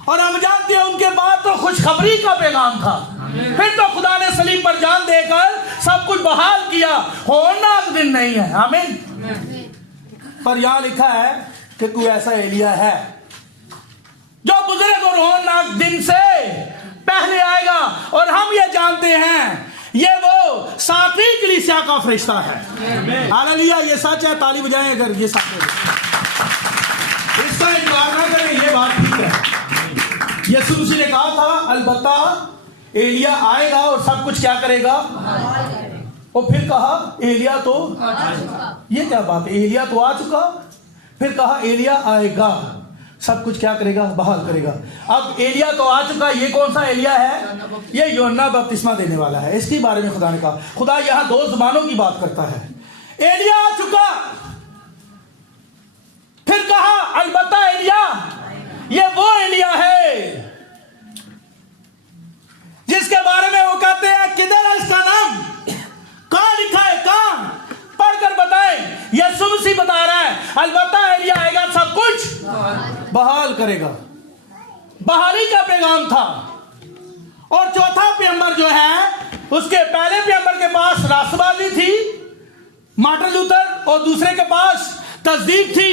और हम जानते हैं उनके बाद तो खुशखबरी का पैगाम था। फिर तो खुदा ने सलीब पर जान देकर सब कुछ बहाल किया। होलनाक दिन नहीं है। आमीन। पर यहां लिखा है कि कोई ऐसा एलिया है जो बुजुर्ग और होलनाक दिन से पहले आएगा, और हम ये जानते हैं ये वो 7वीं कलीसिया का फरिश्ता है। हालेलुया, ये सच है। ताली बजाएं अगर ये सच है। इसका इनकार ना करें, ये बात ठीक है। यीशु मसीह ने कहा था अलबत्ता एलिया आएगा और सब कुछ क्या करेगा? और फिर कहा एलिया तो ये क्या बात है? एलिया तो आ चुका, फिर कहा एलिया आएगा, सब कुछ क्या करेगा? बहाल करेगा। अब एलिया तो आ चुका, ये कौन सा एलिया है? ये यूहन्ना बपतिस्मा देने वाला है। इसके बारे में खुदा ने कहा। खुदा यहां 2 ज़मानों की बात करता है। एलिया आ चुका, फिर कहा अलबत्ता एलिया, ये वो एलिया है जिसके बारे में वो कहते हैं किधर है इसका नाम? कहां लिखा है? कहां? पढ़कर बताएं। यीशु मसीह बता रहा है अलबत्ता एलिया आएगा, सब कुछ बहाल करेगा। बहाली का पैगाम था। और चौथा पैगंबर जो है, उसके पहले पैगंबर के पास रास्तबाजी थी, मार्टिन लूथर, और दूसरे के पास तस्दीक थी,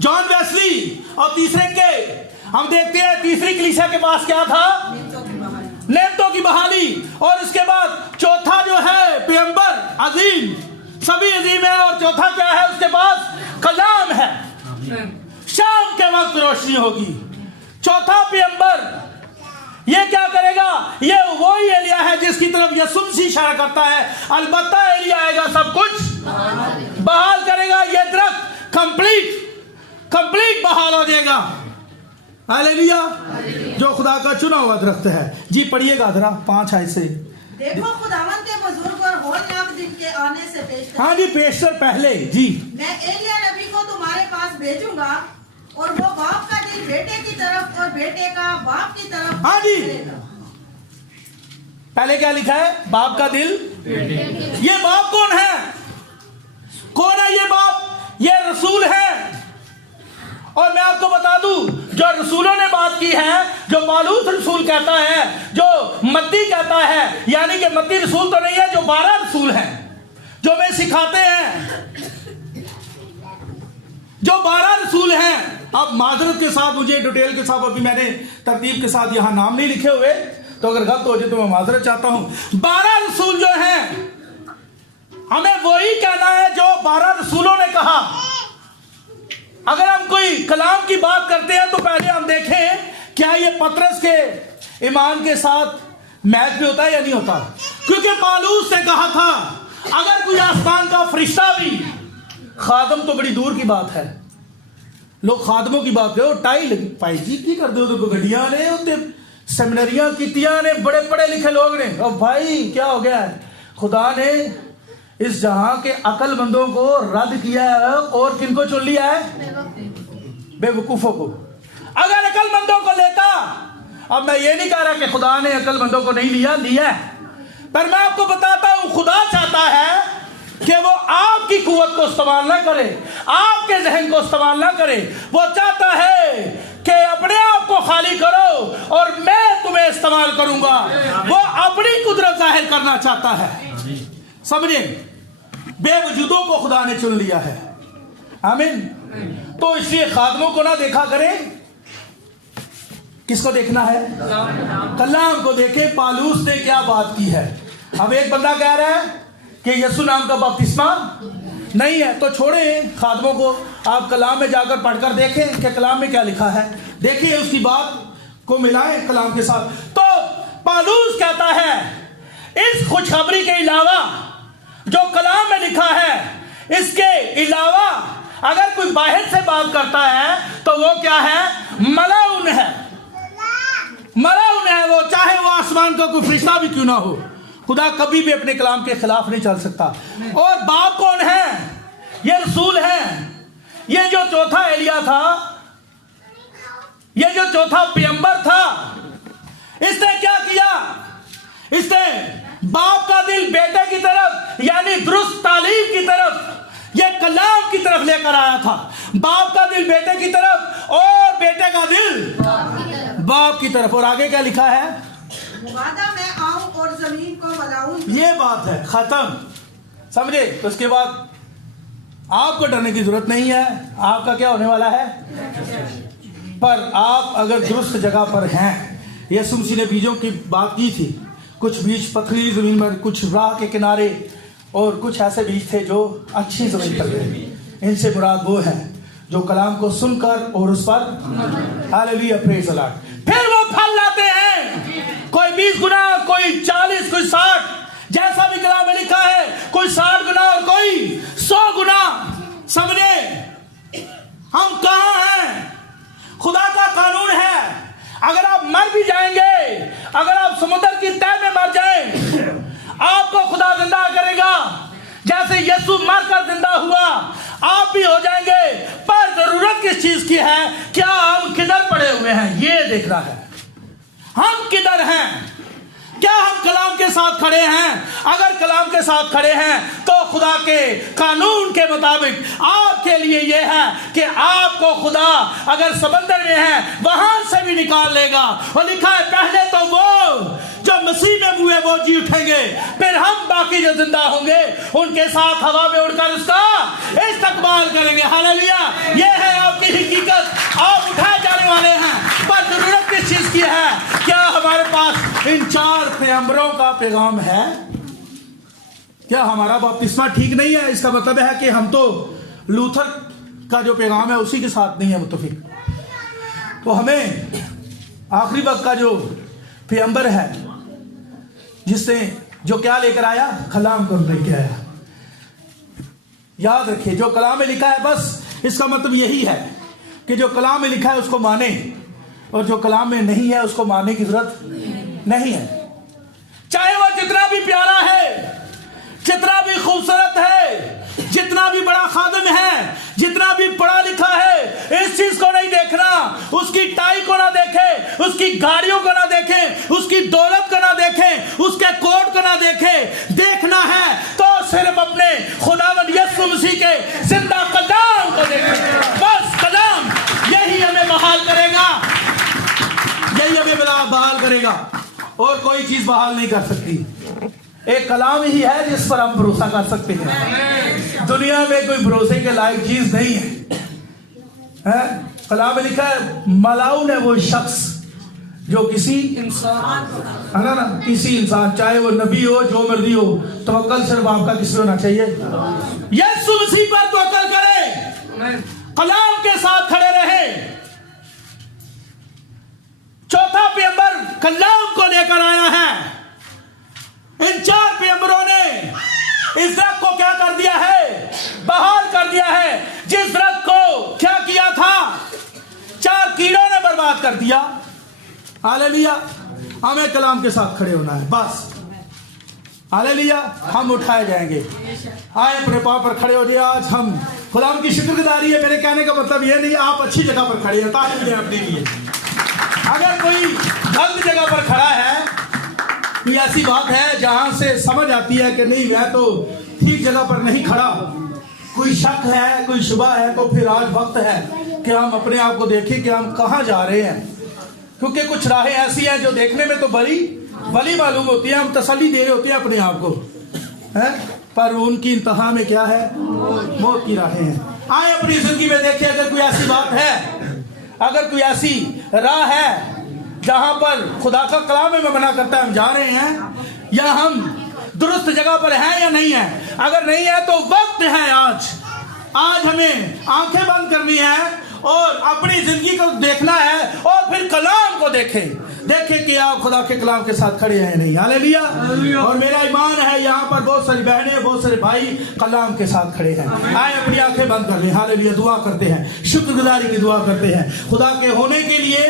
जॉन वेस्ली, और तीसरे के हम देखते हैं तीसरी कलीसिया के पास क्या था? नेमतों की बहाली। और इसके बाद चौथा जो है पैगंबर अजीम, सभी अजीम है, और चौथा क्या है? उसके पास कलाम है। शाम के वक्त रोशनी होगी। चौथा पैगंबर ये क्या करेगा? ये वही एलिया है जिसकी तरफ यीशु मसीह इशारा करता है। अलबत्ता एलिया आएगा, सब कुछ बहाल करेगा। ये दरख्त कंप्लीट बहाल हो जाएगा। हालेलुया, जो खुदा का चुना हुआ दरख्त है। जी पढ़िएगा जरा 5 आयत से। देखो खुदावन के बुजुर्ग और होलनाक दिन के आने से पेशतर, हाँ जी, पेशतर पहले जी, मैं एलिया नबी को तुम्हारे पास भेजूंगा, और वो बाप का दिल बेटे की तरफ और बेटे का बाप की तरफ। हाँ जी। करेगा। पहले क्या लिखा है? बाप का दिल। ये बाप कौन है? कौन है ये बाप? ये रसूल है। और मैं आपको बता दूं, जो रसूलों ने बात की है, जो पालूस रसूल कहता है, जो मत्ती कहता है, यानी कि मत्ती रसूल तो नहीं है, जो 12 रसूल हैं, जो मैं सिखाते हैं, जो 12 रसूल हैं। अब माजरत के साथ, मुझे डिटेल के साथ, अभी मैंने तरतीब के साथ यहां नाम नहीं लिखे हुए, तो अगर गलत हो जाए तो मैं माजरत चाहता हूं। 12 रसूल जो हैं, हमें वही कहना है जो 12 रसूलों ने कहा। अगर हम कोई कलाम की बात करते हैं तो पहले हम देखें क्या ये पतरस के ईमान के साथ मैच भी होता है या नहीं होता। क्योंकि पालूस ने कहा था अगर कोई आसमान का फरिश्ता भी, खादम तो बड़ी दूर की बात है, लोग खादमों की बात करो, टाई लगी पाई जी की कर दो तो गड्डियां ने उत्ते सेमिनरियां कीतियां ने, बड़े पढ़े लिखे लोग ने। अब भाई क्या हो गया है, खुदा ने इस जहां के अक्लमंदों को रद्द किया है और किनको चुन लिया है? बेवकूफों को। अगर अक्लमंदों को लेता, अब मैं ये नहीं कह रहा कि खुदा ने अक्लमंदों को नहीं लिया, लिया है, पर मैं आपको बताता हूं खुदा चाहता है कि वो आपकी कुव्वत को इस्तेमाल ना करे, आपके जहन को इस्तेमाल ना करे। वो चाहता है कि अपने आप को खाली करो और मैं तुम्हें इस्तेमाल करूंगा। वो अपनी कुदरत जाहिर करना चाहता है, समझे? बेवजूदों को खुदा ने चुन लिया है, आमीन। तो इसलिए खादमों को ना देखा करें, किसको देखना है? कलाम को देखे पालूस ने क्या बात की है। अब एक बंदा कह रहा है कि यीशु नाम का बपतिस्मा नहीं है, तो छोड़े खादमों को, आप कलाम में जाकर पढ़कर देखें कि कलाम में क्या लिखा है, देखिए उसकी बात को मिलाएं कलाम के साथ। तो पालूस कहता है इस खुशखबरी के अलावा जो कलाम में लिखा है, इसके अलावा अगर कोई बाहर से बात करता है तो वो क्या है? मलाउन है, मलाउन है वो, चाहे वो आसमान का कोई फरिश्ता भी क्यों ना हो। खुदा कभी भी अपने कलाम के खिलाफ नहीं चल सकता। और बाप कौन है? ये रसूल है। ये जो चौथा एलिया था, ये जो चौथा पैगंबर था, इसने क्या किया? इसने बाप का दिल बेटे की तरफ, यानी दुरुस्त तालीम की तरफ, ये कलाम की तरफ लेकर आया था। बाप का दिल बेटे की तरफ और बेटे का दिल बाप की तरफ। और आगे क्या लिखा है? वादा मैं आऊं और जमीन को बनाऊं। ये बात है, खत्म, समझे? तो उसके बाद आपको डरने की जरूरत नहीं है। आपका क्या होने वाला है? पर आप अगर दुरुस्त जगह पर हैं, यीशु मसीह ने बीजों की बात की थी, कुछ बीज पथरीली जमीन में, कुछ राह के किनारे, और कुछ ऐसे बीज थे जो अच्छी जमीन पर गिरे। इनसे मुराद वो है जो कलाम को सुनकर और उस पर हालेलुया प्रेज़ द लॉर्ड, फिर वो फल लाते हैं। कोई 20 गुना, कोई 40, कोई 60, जैसा भी कलाम में लिखा है, कोई 60 गुना और कोई 100 गुना। समझे हम कहां हैं? खुदा का कानून है, अगर आप मर भी जाएंगे, अगर आप समुद्र की तह में मर जाएं, आपको खुदा जिंदा करेगा। जैसे यीशु मरकर जिंदा हुआ, आप भी हो जाएंगे। पर जरूरत किस चीज की है? क्या हम किधर पड़े हुए हैं, ये देखना है। हम किधर हैं? क्या हम कलाम के साथ खड़े हैं? अगर कलाम के साथ खड़े हैं तो खुदा के कानून के मुताबिक आपके लिए यह है कि आपको खुदा अगर समंदर में है वहां से भी निकाल लेगा। और लिखा है पहले तो वो जो मसीह में हुए वो जी उठेंगे, फिर हम बाकी जो जिंदा होंगे उनके साथ हवा में उड़कर उसका इस्तकबाल करेंगे। हालेलुया, ये है आपकी हकीकत। आप उठाए जाने वाले हैं, पर जरूरत किस चीज की है? क्या हमारे पास इन 4 पैगंबरों का पैगाम है? क्या हमारा बपतिस्मा ठीक नहीं है? इसका मतलब है कि हम तो लूथर का जो पैगाम है उसी के साथ नहीं है मुत्तफिक। तो हमें आखिरी वक्त का जो पैगंबर है, जिसने जो क्या लेकर आया? कलाम को लेकर आया। याद रखिए, जो कलाम में लिखा है, बस इसका मतलब यही है कि जो कलाम में लिखा है उसको माने, और जो कलाम में नहीं है उसको मानने की जरूरत नहीं है। चाहे वह जितना भी प्यारा है, जितना भी खूबसूरत है, जितना भी बड़ा खादिम है, जितना भी पढ़ा लिखा है, इस चीज को नहीं देखना। उसकी टाई को ना देखे, उसकी गाड़ियों को ना देखे, उसकी दौलत को ना देखे, उसके कोट को ना देखे। देखना है तो सिर्फ अपने खुदावंद यीशु मसीह के जिंदा कलाम को देखे। बस कलाम यही हमें बहाल करेगा, यही हमें बहाल करेगा, और कोई चीज बहाल नहीं कर सकती। एक कलाम ही है जिस पर हम भरोसा कर सकते हैं। दुनिया में कोई भरोसे के लायक चीज नहीं है। कलाम में लिखा है मलाउन है वो शख्स जो किसी इंसान, है ना, किसी इंसान, चाहे वो नबी हो, जो मर्जी हो, तवक्कल सिर्फ आपका किस पे होना चाहिए? यीशु मसीह पर तवक्कल करें, कलाम के साथ खड़े रहे। चौथा पैगंबर कलाम को लेकर आया है। इन 4 पैगंबरों ने इस दरख्त को क्या कर दिया है? बहाल कर दिया है। जिस दरख्त को क्या किया था? 4 कीड़ों ने बर्बाद कर दिया। हालेलुया। हमें कलाम के साथ खड़े होना है बस। हालेलुया। हम उठाए जाएंगे। आए अपने पाँव पर खड़े हो जाए। आज हम खुदाम की शुक्रगुजारी है। मेरे कहने का मतलब ये नहीं, आप अच्छी जगह पर खड़े हैं, ताकि दें अपने लिए। अगर कोई गलत जगह पर खड़ा है, कोई ऐसी बात है जहां से समझ आती है कि नहीं मैं तो ठीक जगह पर नहीं खड़ा, कोई शक है, कोई शुबा है, तो फिर आज वक्त है कि हम अपने आप को देखें कि हम कहाँ जा रहे हैं। क्योंकि कुछ राहें ऐसी हैं जो देखने में तो भली मालूम होती है, हम तसल्ली दे रहे होते हैं अपने आप को, है? पर उनकी इंतहा में क्या है? मौत की राहें हैं। आए अपनी जिंदगी में देखिए, अगर कोई ऐसी बात है, अगर कोई ऐसी राह है जहां पर खुदा का कलाम में मना करता है हम जा रहे हैं, या हम दुरुस्त जगह पर हैं या नहीं है। अगर नहीं है तो वक्त है आज हमें आंखें बंद करनी है और अपनी जिंदगी को देखना है और फिर कलाम को देखें कि आप खुदा के कलाम के साथ खड़े हैं नहीं। हालेलुया। और मेरा ईमान है यहाँ पर बहुत सारी बहनें, बहुत सारे भाई कलाम के साथ खड़े हैं। आए अपनी आंखें बंद कर लें। हालेलुया। दुआ करते हैं, शुक्रगुजारी की दुआ करते हैं खुदा के होने के लिए,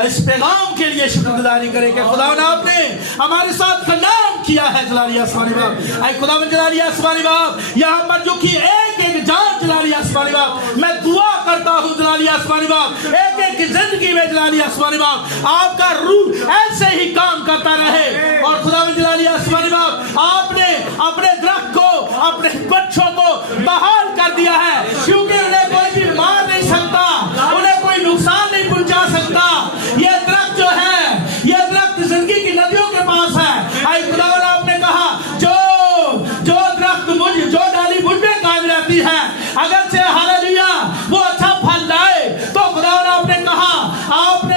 इस पैगाम के लिए शुक्रगुजारी करें कि खुदा ने आपने हमारे साथ कलाम किया है। जलाली आसमानी बाप, आए खुदा में जलाली आसमानी बाप, यहाँ पर जो कि एक जान जलाली आसमानी बाप, मैं दुआ करता हूँ जलाली आसमानी बाप, एक जिंदगी में जलाली आसमानी बाप आपका रूह ऐसे ही काम करता रहे। और खुदा में जलाली आसमानी बाप, आपने अपने दरख्त को, अपने बच्चों को बहाल कर दिया है, क्योंकि उन्हें कोई भी मार नहीं सकता, उन्हें कोई नुकसान नहीं पहुंचा सकता। ये दरख्त जो है, ये दरख्त जिंदगी की नदियों के पास है। आई खुदावन आपने कहा जो दरख्त जो डाली मुझ में कायम रहती है, अगर से हालेलुया वो अच्छा फल लाए, तो खुदावन आपने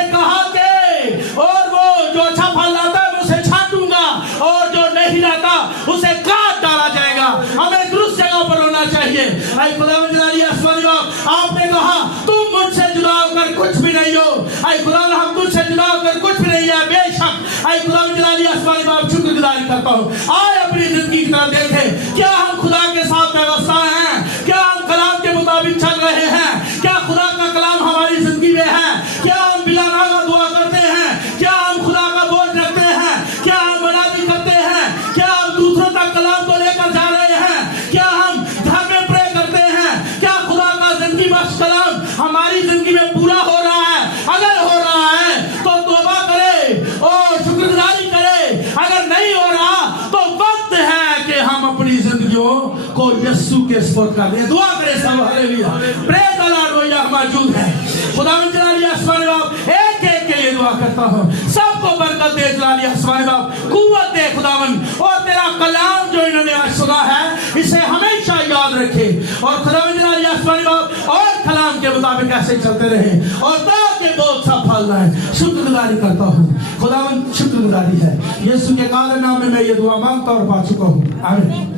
कहा कि और वो जो अच्छा फल लाता है मैं उसे छांटूंगा, और जो नहीं लाता उसे काट डाला जाएगा। हमें दुरुस्त जगह पर होना चाहिए। आई खुदावन जलाली आसमानी बाप, आपने कहा तुम मुझसे जुदा होकर कुछ भी नहीं हो। आई खुदावन हम तुझसे जुदा होकर कुछ भी नहीं है बेशक। आई खुदावन जलाली आसमानी बाप, शुक्रगुजारी करता हूँ। आए अपनी जिंदगी की तरफ देखें, क्या हम खुदा के साथ व्यवस्था हैं? क्या हम कलाम के मुताबिक चल रहे हैं? क्या खुदा का कलाम हमारी जिंदगी में है? क्या हम बिला नागा दुआ करते हैं? क्या हम खुदा का बोझ रखते हैं? क्या हम मनादी करते हैं? क्या हम दूसरों तक कलाम को लेकर जा रहे हैं? क्या हम घर में प्रे करते हैं? क्या खुदा का जिंदगी बख्श कलाम हमारी जिंदगी में पूरा हो रहा है? अगर हो रहा है तो तौबा करे और शुक्रगुजारी करे। अगर नहीं हो रहा तो वक्त है कि हम अपनी जिंदगियों को यीशु के सुपुर्द कर दें। दुआ करें सब। हालेलुया। Praise the Lord. वही मौजूद है। खुदावंद जलाली आसमानी बाप, एक के लिए दुआ करता हूँ, सबको बरकत दे जलाली आसमानी बाप, कुव्वत दे खुदावंद, और तेरा कलाम जो इन्होंने आज सुना है इसे हमेशा याद रखे, और खुदावंद जलाली आसमानी बाप और कलाम के मुताबिक ऐसे चलते रहे, और ताकि बहुत सा फल लाए। शुक्रगुजारी करता हूँ खुदावंद, शुक्रगुजारी है यीशु के काले नाम में मैं ये दुआ मांगता और पा चुका हूँ। आमीन।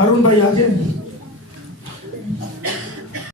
अरुण भाई आजे।